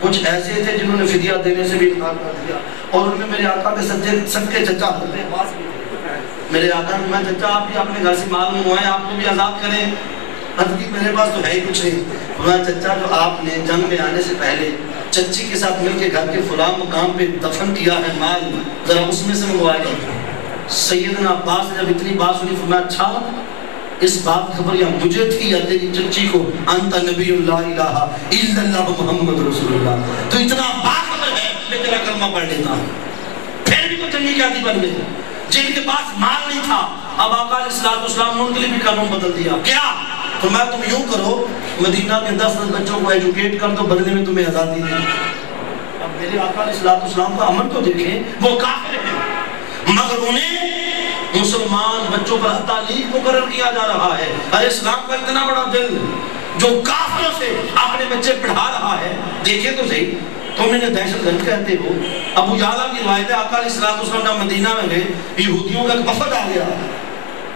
کچھ ایسے تھے جنہوں نے فدیہ دینے سے بھی انکار کر دیا, اور ان میں میرے آقا کے صدقے چچا ہوتے پاس بھی تھے. میرے آقا نے فرمایا چچا آپ بھی اپنے گھر سے مال منگوائیں, آپ کو بھی آزاد کریں. حضرت میرے پاس تو ہے ہی کچھ نہیں. فرمایا چچا جو آپ نے جنگ میں آنے سے پہلے چچی کے ساتھ مل کے گھر کے فلاں مقام پہ دفن کیا ہے مال, ذرا اس میں سے منگوائے. سیدنا عباس نے جب اتنی بات سنی فرمایا اچھا اس بات خبر یا مجھے تھی یا تیری چچی کو؟ انت نبی اللہ الہ الا اللہ محمد رسول اللہ, تو اتنا باخبر ہے میں تیرا کلمہ پڑھ لیتا ہوں. پھر بھی کچھ جنگی قیدی بن گئے جن کے پاس مال نہیں تھا. اب آقا علیہ السلام نے ان کے لیے بھی قانون بدل دیا. کیا فرمایا تم یوں کرو مدینہ کے 10 بچوں کو ایجوکیٹ کر دو، بدلے میں تمہیں آزادی دے۔ اب میرے آقا علیہ السلام کا عمل تو دیکھیں، وہ کافر ہیں مگر انہیں مسلمان بچوں پر تعلیم مقرر کیا جا رہا ہے۔ ارے اسلام کا اتنا بڑا دل جو کافروں سے اپنے بچے پڑھا رہا ہے، دیکھیں تو صحیح، تم انہیں دہشت گرد کہتے ہو۔ ابو یعلا کی روایت ہے آقا علیہ السلام جب مدینہ میں گئے، یہودیوں کا ایک وفد آ گیا،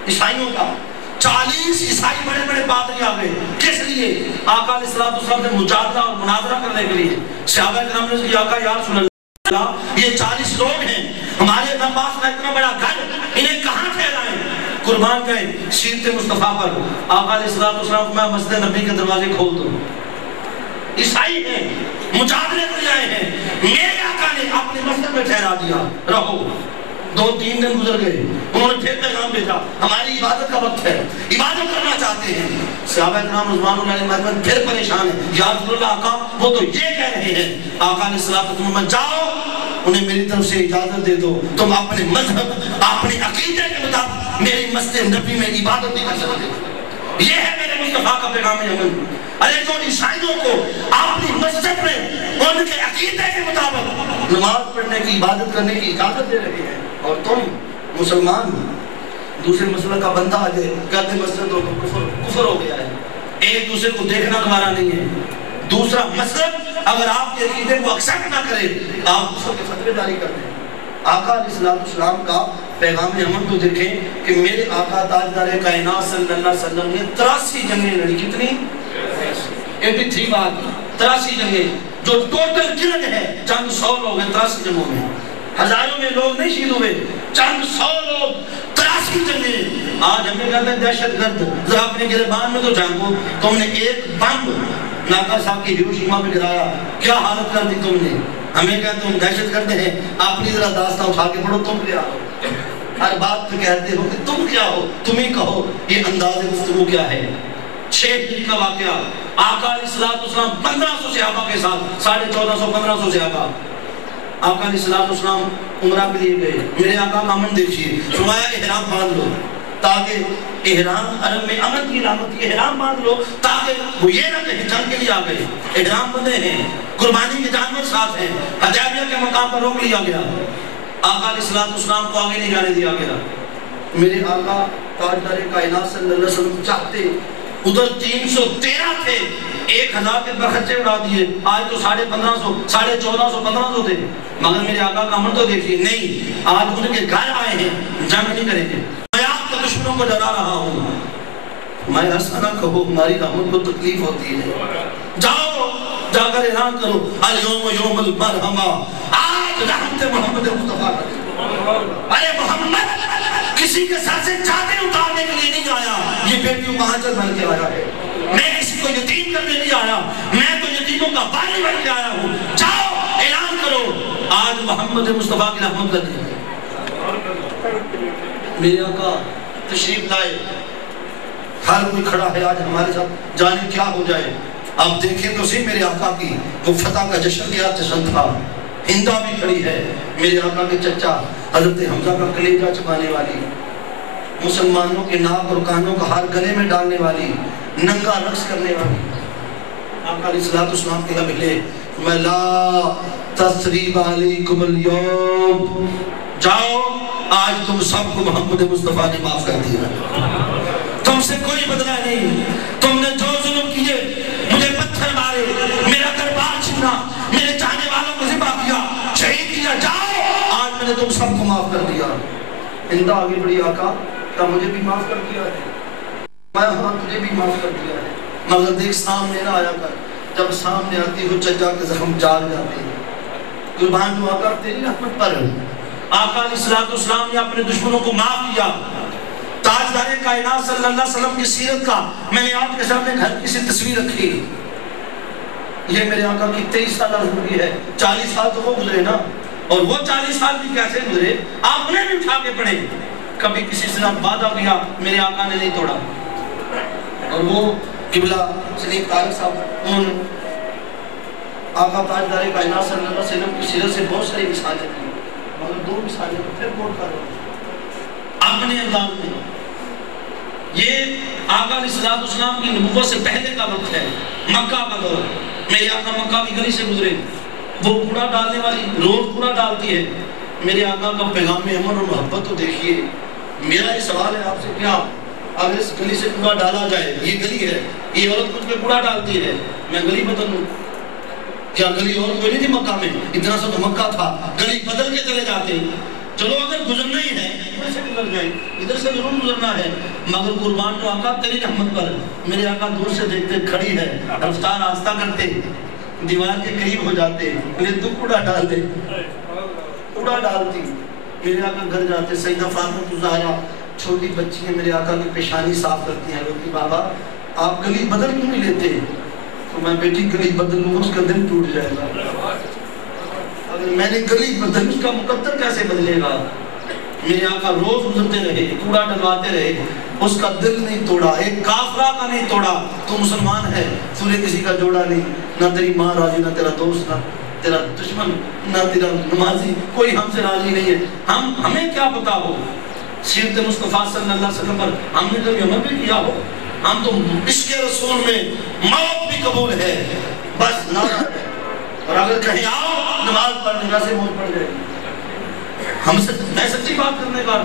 عیسائیوں کا 40 عیسائی بڑے بڑے پادری آ گئے۔ کس لیے؟ آقا علیہ السلام سے مجادلہ اور مناظرہ کرنے کے لیے۔ صحابہ کرام نے کہا آقا یا رسول اللہ یہ 40 لوگ ہیں، ہمارے پاس کا اتنا بڑا گھر، انہیں کہاں ٹھہرائیں؟ قربان گئے سیرت مصطفیٰ پر۔ آقا علیہ السلام میں مسجد نبی کے دروازے کھول دوں، عیسائی ہیں، مجادلے پر آئے ہیں، میرے آقا نے اپنے مسجد میں ٹھہرا دیا، رہو۔ 2-3 دن گزر گئے، انہوں نے پھر پیغام بھیجا ہماری عبادت کا وقت ہے، عبادت کرنا چاہتے ہیں۔ صحابہ کرام رضوان اللہ علیہم پھر پریشان ہیں، یا رسول اللہ آقا وہ تو یہ کہہ رہے ہیں۔ آقا علیہ السلام جاؤ انہیں میری طرف سے اجازت دے دو، تم اپنے مذہب اپنے عقیدے کے مطابق میری مسجد نبی میں عبادت نہیں کر سکتے۔ یہ ہے میرے مصطفیٰ کا پیغام عمل۔ ارے جو عیسائیوں کو اپنی مسجد میں ان کے عقیدے کے مطابق نماز پڑھنے کی عبادت کرنے کی اجازت دے رہے ہیں، اور تم مسلمان دوسرے مسئلہ کا بندہ آ جائے کہتے مسجد ہو تو کفر ہو گیا ہے، ایک دوسرے کو دیکھنا گوارا نہیں ہے۔ دوسرا مذہب اگر آپ کے عقیدے کو ایکسپٹ نہ کرے آپ کفر کے فتوے جاری کر دیں۔ آقا علیہ السلام کا پیغام عمل کو دیکھیں کہ میرے آقا تاجدار کائنات صلی اللہ علیہ وسلم نے 83 جنگیں لڑی۔ کتنی؟ 83 بار 83 جنگیں، جو ٹوٹل کلڈ ہے چند 100 لوگ ہیں 83 جنگوں میں، ہزاروں میں لوگ نہیں شہید ہوئے، چند 100 لوگ 83 جنگیں۔ آج ہمیں کہتے ہیں دہشت گرد، ذرا اپنے گریبان میں تو جھانکو، تم نے ایک بم ناگاساکی ہیروشیما پہ گرایا، کیا حالت کر دی تم نے؟ ہمیں کہتے تم دہشت گرد ہیں، اپنی ذرا داستان اٹھا کے پڑھو، تم کیا ہو؟ ہر بات پہ کہتے ہو کہ تم کیا ہو، تم ہی کہو یہ انداز گفتگو کیا ہے۔ 6 ہجری کا واقعہ، آقا علیہ السلام 1500 صحابہ کے ساتھ 1450-1500 صحابہ آقا علیہ السلام عمرہ کے لیے گئے۔ میرے آقا کا امن دیکھیے، فرمایا احرام باندھ لو تاکہ احرام عرب میں امن کی علامت، احرام باندھ لو تاکہ وہ یہ نہ کہیں جنگ کے لیے آ گئے، احرام بندے ہیں، قربانی کے جانور ساتھ ہیں۔ حدیبیہ کے مقام پر روک لیا گیا، آقا علیہ السلام کو آگے نہیں جانے دیا گیا۔ میرے آقا تاجدار کائنات صلی اللہ علیہ وسلم چاہتے ادھر 313 تھے، 1000 کے برخچے اڑا دیے، آج تو 1550 1450 1500 تھے، مگر میرے آقا کا عمل تو دیکھیے، نہیں آج ان کے گھر آئے ہیں، جنگ نہیں کریں گے، میں آپ کے دشمنوں کو ڈرا رہا ہوں۔ میں ایسا نہ کہو، ہماری رحمت کو تکلیف ہوتی ہے، جاؤ جا کر اعلان کرو الیوم یوم المرحمہ، آج رحمت محمد مصطفیٰ۔ ارے محمد کسی کے سر سے چادر اتارنے کے لیے نہیں آیا، یہ بیٹیوں کا آنچل بن کے آیا ہے، میں کسی کو یتیم کرنے نہیں آیا، میں تو یتیموں کا بانی بن کے آیا ہوں، جاؤ اعلان کرو آج محمد مصطفیٰ کی رحمت کا دن ہے۔ میرے آقا تشریف لائے، ہر کوئی کھڑا ہے آج ہمارے ساتھ، جانے کیا ہو جائے۔ آپ دیکھیں تو صحیح میرے آقا کی وہ فتح کا جشن کیا جشن تھا، ہندہ بھی کھڑی ہے، میرے آقا کے چچا حضرت حمزہ کا کلیجہ چبانے والی، مسلمانوں کے ناک اور کانوں کا ہار گلے میں ڈالنے والی، ننگا رقص کرنے والی۔ آقا علیہ السلام کے قبلے میں لا تثریب علیکم اليوم، جاؤ آج تم سب کو محمد مصطفیٰ نے معاف کر دیا، تم سے کوئی بدلہ نہیں، تم نے جو ظلم کیے، مجھے پتھر مارے، میرا دربار چھینا، میرے چاہنے والوں کو ذبح کیا، شہید کیا، جاؤ آج میں نے تم سب کو معاف کر دیا۔ ہندہ آگے بڑی آقا کیا مجھے بھی معاف کر دیا ہے؟ میں ہاں تجھے بھی معاف کر دیا ہے، مگر دیکھ سامنے نہ آیا کر، جب سامنے آتی ہو چچا کے زخم جال جاتے ہیں۔ قربان ہوا کر تیری رحمت پر۔ آقا علیہ السلام نے اپنے دشمنوں کو معاف کیا۔ تاجدار کائنات صلی اللہ علیہ وسلم کی سیرت کا میں نے آپ کے سامنے گھر کی سی تصویر رکھی، یہ میرے آقا کی 23 سالہ زندگی ہے، 40 سال تو وہ گزرے نا، اور وہ 40 سال بھی کیسے گزرے آپ نے بھی اٹھا کے پڑھے۔ کبھی کسی سے وعدہ کیا میرے آقا نے نہیں توڑا، اور وہ قبلہ سلیم طارق صاحب انہوں نے آقا تاجدار کائنات صلی اللہ علیہ وسلم کی سیرت سے بہت ساری مثالیں دی، مگر 2 مثالیں پھر کوٹ کر رہا ہوں اپنے انداز میں۔ یہ آقا علیہ السلام کی نبوت سے پہلے کا وقت ہے، مکہ کا دور۔ میرے آقا مکہ کی گلی سے گزرے، وہ کوڑا ڈالنے والی روز کوڑا ڈالتی ہے، میرے آقا کا پیغام امن اور محبت تو دیکھیے۔ میرا یہ سوال ہے آپ سے، کیا اگر اس گلی سے کوڑا ڈالا جائے، یہ گلی ہے، یہ عورت کچھ پہ کوڑا ڈالتی ہے، میں گلی بدل لوں؟ کیا گلی اور کوئی نہیں تھی مکہ میں؟ اتنا سا تو مکہ تھا، گلی بدل کے چلے جاتے۔ چلو اگر گزرنا ہی ہے ادھر سے گزر جائیں، ادھر سے ضرور گزرنا ہے، مگر قربان تو آقا تیری رحمت پر۔ میرے آقا دور سے دیکھتے کھڑی ہے، رفتار آہستہ کرتے، دیوار کے قریب ہو جاتے، انہیں تو کوڑا ڈال دے، کوڑا ڈالتی۔ میرے آقا گھر جاتے، سیدہ فاطمہ زہرا چھوٹی بچی ہے، میرے آقا کی پیشانی صاف کرتی ہیں، روتی بابا آپ گلی بدل کیوں نہیں لیتے؟ تو میں بیٹی گلی بدل لوں اس کا دل ٹوٹ جائے گا، اگر میں نے گلی بدل اس کا مقدر کیسے بدلے گا؟ میرے آقا روز گزرتے رہے، کوڑا ڈلواتے رہے، اس کا دل نہیں توڑا، ایک کافرہ کا نہیں توڑا۔ تو مسلمان ہے، تو نے کسی کا جوڑا نہیں، نہ تیری ماں راضی، نہ تیرا دوست، نہ تیرا دشمن، نہ تیرا نمازی، کوئی ہم سے راضی نہیں ہے۔ ہمیں کیا پتا ہو سیرت مصطفیٰ صلی اللہ علیہ وسلم پر ہم نے کبھی عمل بھی کیا ہو؟ ہم تو عشق رسول میں موت بھی قبول ہے، بس نعرہ ہے، اور اگر کہیں آؤ نماز پڑھنے کا سے موت پڑ جائے۔ میں سچی بات کرنے کا،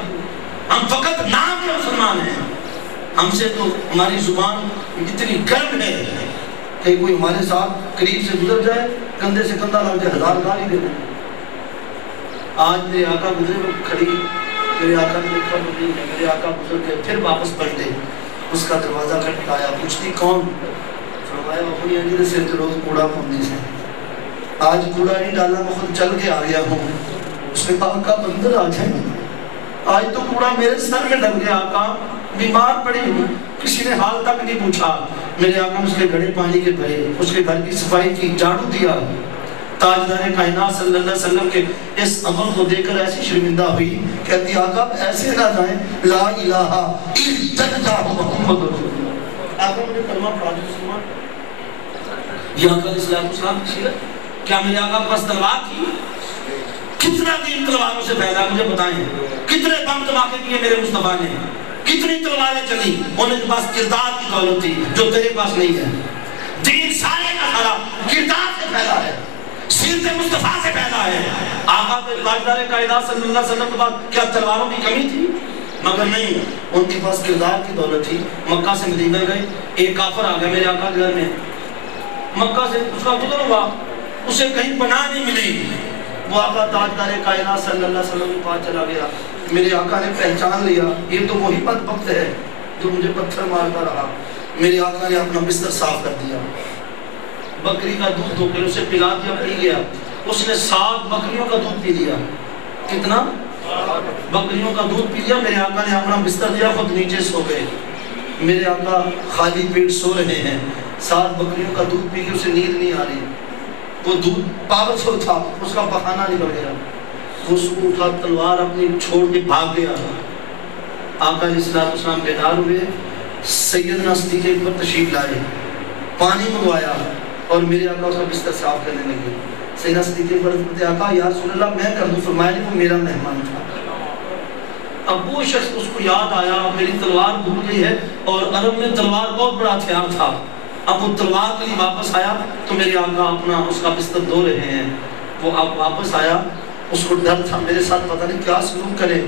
ہم فقط نام کے مسلمان ہیں، ہم سے تو ہماری زبان اتنی گرم ہے کہ کوئی ہمارے ساتھ قریب سے گزر جائے، کندھے سے کندھا لگ جائے، ہزار گالی دے دیں۔ آج میرے آقا گزرے وہ کھڑی، میرے آقا نے دیکھا وہ نہیں ہے، میرے آقا گزر کے پھر واپس پلٹے، اس کا دروازہ کھٹکایا، پوچھتی کون؟ فرمایا اپنی انجل سے تو روز کوڑا پھونی سے، آج کوڑا نہیں ڈالا، میں خود چل کے آ گیا ہوں۔ اس نے کہا آقا اندر آ جائیں، آج تو کوڑا میرے سر میں ڈل گیا آقا، بیمار پڑی ہوں، کسی نے حال تک نہیں پوچھا۔ میرے آقا نے اس کے گھڑے پانی کے بھرے، اس کے گھر کی صفائی کی، جھاڑو دیا۔ تاجدار کائنات صلی اللہ علیہ وسلم کے اس عمل کو دیکھ کر ایسی شرمندہ ہوئی، کہتی آقا ایسے نہ جائیں، لا الہ الا اللہ محمد رسول اللہ۔ آقا مجھے کلمہ پڑھا دو مسلمان۔ یہ آقا علیہ السلام کی سیرت، کیا میرے آقا کے پاس تلوار تھی؟ کتنا دین تلواروں سے پھیلا مجھے بتائیں، کتنے بم دھماکے کیے میرے مصطفیٰ نے، کتنی تلواریں چلی، انہیں کے پاس کردار کی دولت تھی جو تیرے پاس نہیں ہے۔ دین سارے کا سارا کردار سے پھیلا ہے، سیرت مصطفیٰ سے پھیلا ہے۔ آقا کے تاجدار کائنات صلی اللہ علیہ وسلم کے بعد کیا تلواروں کی کمی تھی؟ مگر نہیں، ان کے پاس کردار کی دولت تھی۔ مکہ سے مدینہ گئے، ایک کافر آ گیا میرے آقا کے گھر میں، مکہ سے اس کا گزر ہوا، اسے کہیں پناہ نہیں ملی، وہ آقا تاجدار کائنات صلی اللہ علیہ وسلم کے پاس چلا گیا۔ میرے آقا نے پہچان لیا، یہ تو وہی بدبخت ہے جو مجھے پتھر مارتا رہا۔ میرے آقا نے اپنا بستر صاف کر دیا، بکری کا دودھ دھو کر اسے پلا دیا، پی گیا۔ اس نے 7 بکریوں کا دودھ پی لیا۔ کتنا؟ بکریوں کا دودھ پی لیا۔ میرے آقا نے اپنا بستر دیا، خود نیچے سو گئے۔ میرے آقا خالی پیٹ سو رہے ہیں، 7 بکریوں کا دودھ پی کے اسے نیند نہیں آ رہی، وہ دودھ پاگل تھا، اس کا پخانہ نکل گیا، وہ صبح اٹھا، تلوار اپنی چھوڑ کے بھاگ گیا۔ آقا علیہ السلام بیدار ہوئے، سیدنا صدیق اکبر تشریف لائے، پانی منگوایا اور میرے آقا اس کا بستر صاف کرنے لگے۔ سیدنا صدیق اکبر کہتے آقا یا رسول اللہ میں کر دوں، فرمایا نہیں وہ میرا مہمان تھا۔ اب وہ شخص اس کو یاد آیا میری تلوار بھول گئی ہے، اور عرب میں تلوار بہت بڑا ہتھیار تھا۔ اب وہ تلوار کے لیے واپس آیا تو میرے آقا اپنا اس کا بستر دھو رہے ہیں، وہ اب واپس آیا، اس کو ڈر تھا میرے ساتھ پتہ نہیں کیا سلوک کرے۔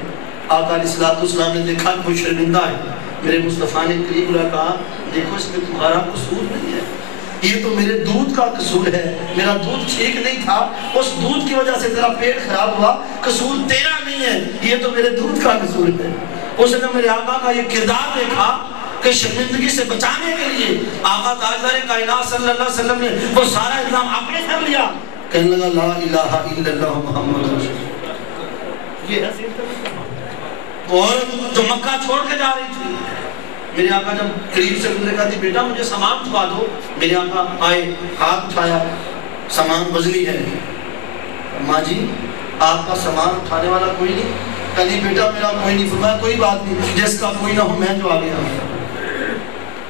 آقا علیہ السلام نے دیکھا کہ وہ شرمندہ ہے، میرے مصطفیٰ نے قریب لا کہا دیکھو اس میں تمہارا قصور نہیں ہے، یہ تو میرے دودھ کا قصور ہے، میرا دودھ ٹھیک نہیں تھا، اس دودھ کی وجہ سے تیرا پیٹ خراب ہوا، قصور تیرا نہیں ہے، یہ تو میرے دودھ کا قصور ہے۔ اس نے میرے آقا کا یہ کردار دیکھا کہ شرمندگی سے بچانے کے لیے آقا تاجدار کائنات صلی اللہ علیہ وسلم نے وہ سارا الزام اپنے سر لیا، کہنے لگا لا الہ الا اللہ محمد رسول اللہ۔ یہ ہے اور جو مکہ چھوڑ کے جا رہی تھی، میرے آقا جب قریب سے گزرے کہتی بیٹا مجھے سامان اٹھوا دو، میرے آقا آئے، ہاتھ اٹھایا، سامان وزنی ہے، ماں جی آپ کا سامان اٹھانے والا کوئی نہیں؟ کہتی بیٹا میرا کوئی نہیں۔ فرمایا کوئی بات نہیں، جس کا کوئی نہ ہو میں جو آ گیا۔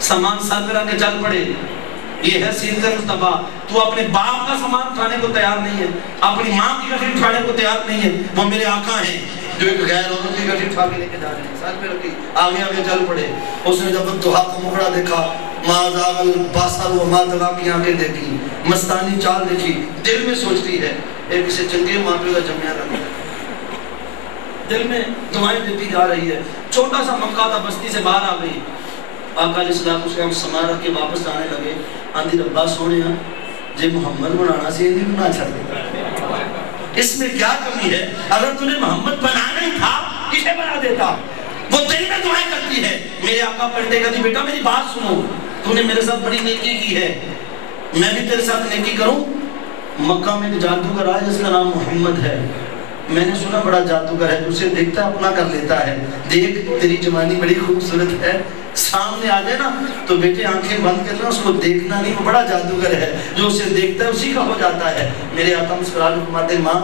سامان سر کرا کے چل پڑے، یہ ہے سیرت مصطفیٰ۔ تو اپنے باپ کا سامان اٹھانے کو تیار نہیں ہے، اپنی ماں کی کفن اٹھانے کو تیار نہیں ہے، وہ میرے آقا ہیں، جو ایک غیر عورت کی گٹھی اٹھا کے لے کے جا رہے ہیں، ساتھ میں رکھی، آگے آگے چل پڑے. اس نے جب دہا کا مکڑا دیکھا، ماں زاغل باسر و ماں دغا کی آنکھیں دیکھی، مستانی چال دیکھی، دل میں سوچتی ہے ایک اسے چنگے ماں پہ کا جمعہ لگا، دل میں دعائیں دیتی جا رہی ہے. چھوٹا سا مکہ تھا، بستی سے باہر آ گئی. آقا علیہ السلام سامان رکھ کے واپس آنے لگے. آندھی ربا سونے جے محمد بنانا سی یہ بنا چھڑ دیتا، اس میں کیا کمی ہے؟ اگر تُنے محمد بنانا ہی تھا کسے بنا دیتا؟ وہ دل میں دعائیں کرتی ہے. میرے آقا پلٹے کہتی بیٹا میری بات سنو، تو نے میرے ساتھ بڑی نیکی کی ہے، میں بھی تیرے ساتھ نیکی کروں. مکہ میں ایک جادوگر آیا جس کا نام محمد ہے، میں نے سنا بڑا جادوگر ہے، اسے دیکھتا اپنا کر لیتا ہے. دیکھ تیری جوانی بڑی خوبصورت ہے، سامنے آ جائے نا تو بیٹے آنکھیں بند کر لیں، اس کو دیکھنا نہیں، وہ بڑا جادوگر ہے، جو اسے دیکھتا ہے اسی کا ہو جاتا ہے. میرے آقا مسکرا فرماتے ماں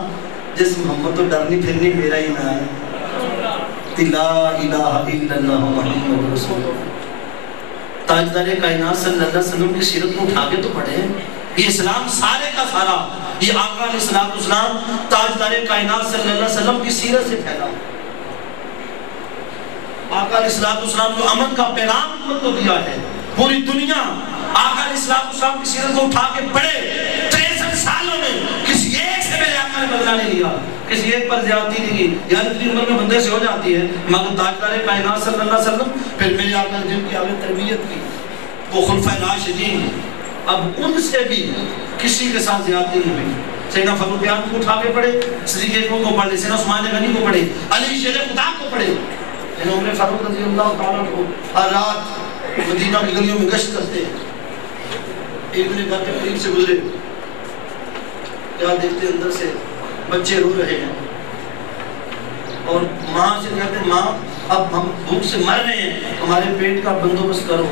جس محمد تو ڈرنی پھرنی میرا ہی نام ہے، لا الہ الا اللہ محمد رسول اللہ. تاجدار کائنات صلی اللہ علیہ وسلم کی سیرت کو اٹھا کے تو پڑھیں. یہ اسلام سارے کا سارا، یہ آقا علیہ السلام تاجدار کائنات صلی اللہ علیہ وسلم کی سیرت سے پھیلا. آقا علیہ السلام جو امن کا پیغام امت کو دیا ہے، پوری دنیا آقا علیہ السلام کی سیرت کو اٹھا کے پڑھے. 63 سالوں میں کسی ایک سے میرے آقا نے بدلہ نہیں لیا، کسی ایک پر زیادتی نہیں کی. یعنی اتنی عمر میں بندے سے ہو جاتی ہے، مگر تاجدار کائنات صلی اللہ علیہ وسلم پھر میرے آقا نے جن کی آگے تربیت کی وہ خلفائے راشدین، اب ان سے بھی کسی کے ساتھ زیادتی نہیں ہوئی. سیدنا فاروق اعظم کو اٹھا کے پڑھے، صدیق اکبر کو پڑھے، سیدنا عثمان غنی کو پڑھے، علی شیر خدا کو پڑھے. عمر فاروق رضی اللہ تعالیٰ کو ہر رات مدینہ کی گلیوں میں گشت کرتے. ایک دن گھر کے قریب سے گزرے، کیا دیکھتے اندر سے بچے رو رہے ہیں، اور ماں سے کہتے ماں اب ہم بھوک سے مر رہے ہیں، ہمارے پیٹ کا بندوبست کرو.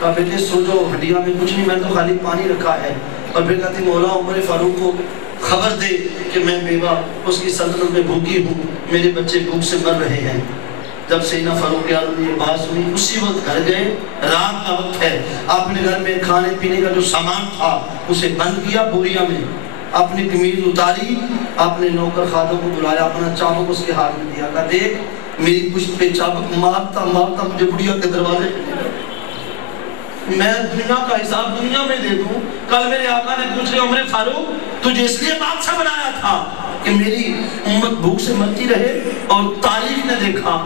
کہا بیٹے سو جاؤ، ہڈیا میں کچھ نہیں، میں تو خالی پانی رکھا ہے. اور پھر کہتی مولا عمر فاروق کو خبر دے کہ میں بیوہ اس کی سلطنت میں بھوکی ہوں، میرے بچے بھوک سے مر رہے ہیں. جب سیدنا فاروق اعظم نے یہ بات سنی اسی وقت گھر گئے. رات کا وقت ہے، آپ نے گھر میں کھانے پینے کا جو سامان تھا اسے بند کیا بوریا میں، اپنی قمیض اتاری، آپ نے نوکر خادم کو بلایا، اپنا چابک اس کے ہاتھ میں دیا. کہا دیکھ میری پشت پہ چابک مارتا مارتا مجھے بڑھیا کے دروازے، میں دنیا کا حساب دنیا میں دے دوں. کل میرے آقا نے پوچھ لیا عمر فاروق تجھے اس لیے بادشاہ بنایا تھا کہ میری امت بھوک سے مرتی رہے، اور تاریخ نے دیکھا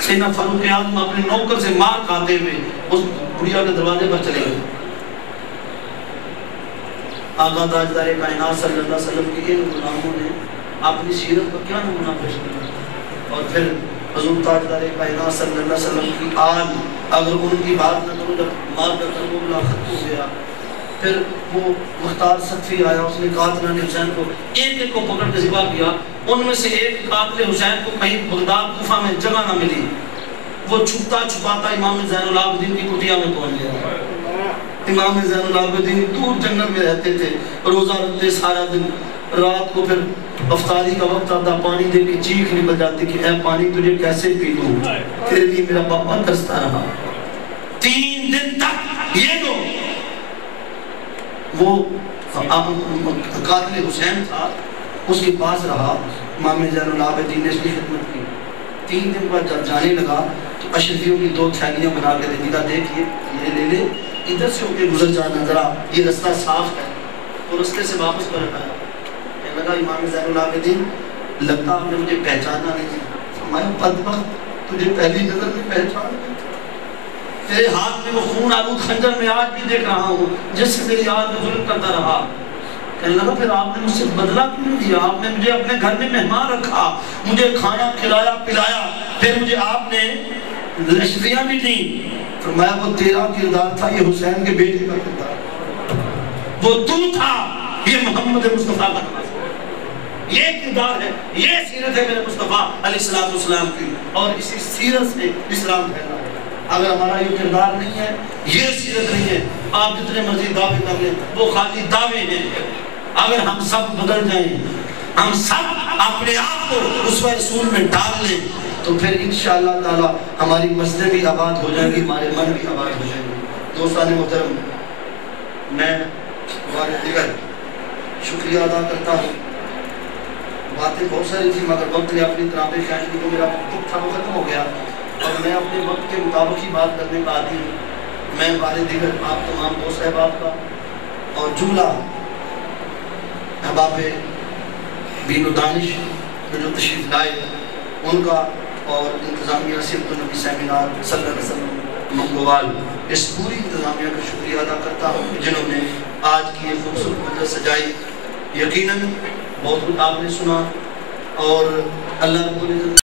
سیدنا فاروق اعظم اپنے نوکر سے مار کھاتے ہوئے اس بڑھیا کے دروازے پر چلے گئے. آقا تاجدار کائنات صلی اللہ علیہ وسلم کے ان غلاموں نے اپنی سیرت پر کیا نمونہ پیش کیا. اور پھر حضور تاجدار کائنات صلی اللہ علیہ وسلم کی آل، اگر ان کی بات نہ کرو، جب مار کر کربلا ختم ہو گیا، پھر وہ مختار صفی آیا، اس نے قاتلان حسین کو ایک ایک کو پکڑ کے ذبح کیا. ان میں سے ایک قاتل حسین کو کہیں بغداد کوفہ میں جگہ نہ ملی، وہ چھپتا چھپاتا امام زین العابدین کی کٹیا میں پہنچ گیا. امام زین العابدین دور جنگل میں رہتے تھے، روزہ رکھتے سارا دن، رات کو پھر افطاری کا وقت آتا، پانی دے کے چیخ نکل جاتی کہ اے پانی تجھے کیسے پی لوں، تیرے لیے میرا پاپا ترستا رہا. 3 دن تک یہ دو، وہ قاتل حسین تھا اس کے پاس رہا. امام زین العابدین نے اس کی خدمت کی. 3 دن بعد جب جانے لگا تو اشرفیوں کی 2 تھیلیاں بنا کے دے دی. دیکھیے یہ لے لے، ادھر سے ہو کے گزر جانا، ذرا یہ رستہ صاف ہے. تو رستے سے واپس پر آیا، کہنے لگا امام زین العابدین لگتا آپ نے مجھے پہچانا نہیں. فرمایا بدبخت تجھے پہلی نظر میں پہچان نہیں، تیرے ہاتھ میں وہ خون آلود خنجر میں آج بھی دیکھ رہا ہوں جس سے میری آج میں ظلم کرتا رہا. کہنے لگا پھر آپ نے مجھ سے بدلہ کیوں نہیں دیا؟ آپ نے مجھے اپنے گھر میں مہمان رکھا، مجھے کھانا کھلایا پلایا، پھر مجھے آپ نے لشکریاں بھی دیں. فرمایا وہ تیرا کردار تھا، یہ حسین کے بیٹے کا کردار، وہ تو تھا، یہ محمد مصطفیٰ کا یہ کردار ہے، یہ سیرت ہے میرے مصطفیٰ علیہ السلام کی، اور اسی سیرت سے اسلام پھیلا ہے. اگر ہمارا یہ کردار نہیں ہے، یہ سیرت نہیں ہے، آپ جتنے مرضی دعوے کر لیں وہ خالی دعوے ہیں. اگر ہم سب بدل جائیں، ہم سب اپنے آپ کو اسوہ رسول میں ڈال لیں، تو پھر انشاءاللہ تعالی ہماری مسجدیں بھی آباد ہو جائیں گی، ہمارے من بھی آباد ہو جائیں گے. دوستان محترم، میں بار دیگر شکریہ ادا کرتا ہوں باتیں بہت ساری تھیں مگر وقت نے اپنی طرح پہ کھینچ لی، تو میرا وقت تھا وہ ختم ہو گیا اور میں اپنے وقت کے مطابق ہی بات کرنے کا عادی ہوں۔ میں بارے دیگر آپ تمام دوست احباب کا اور جملہ احباب بین و دانش جو تشریف لائے ان کا اور انتظامیہ سیرت النبی سیمینار صلی اللہ علیہ وسلم منگوال اس پوری انتظامیہ کا شکریہ ادا کرتا ہوں جنہوں نے آج کی یہ خوبصورت مجلس سجائی۔ یقیناً بہت کچھ آپ نے سنا اور اللہ رب العزت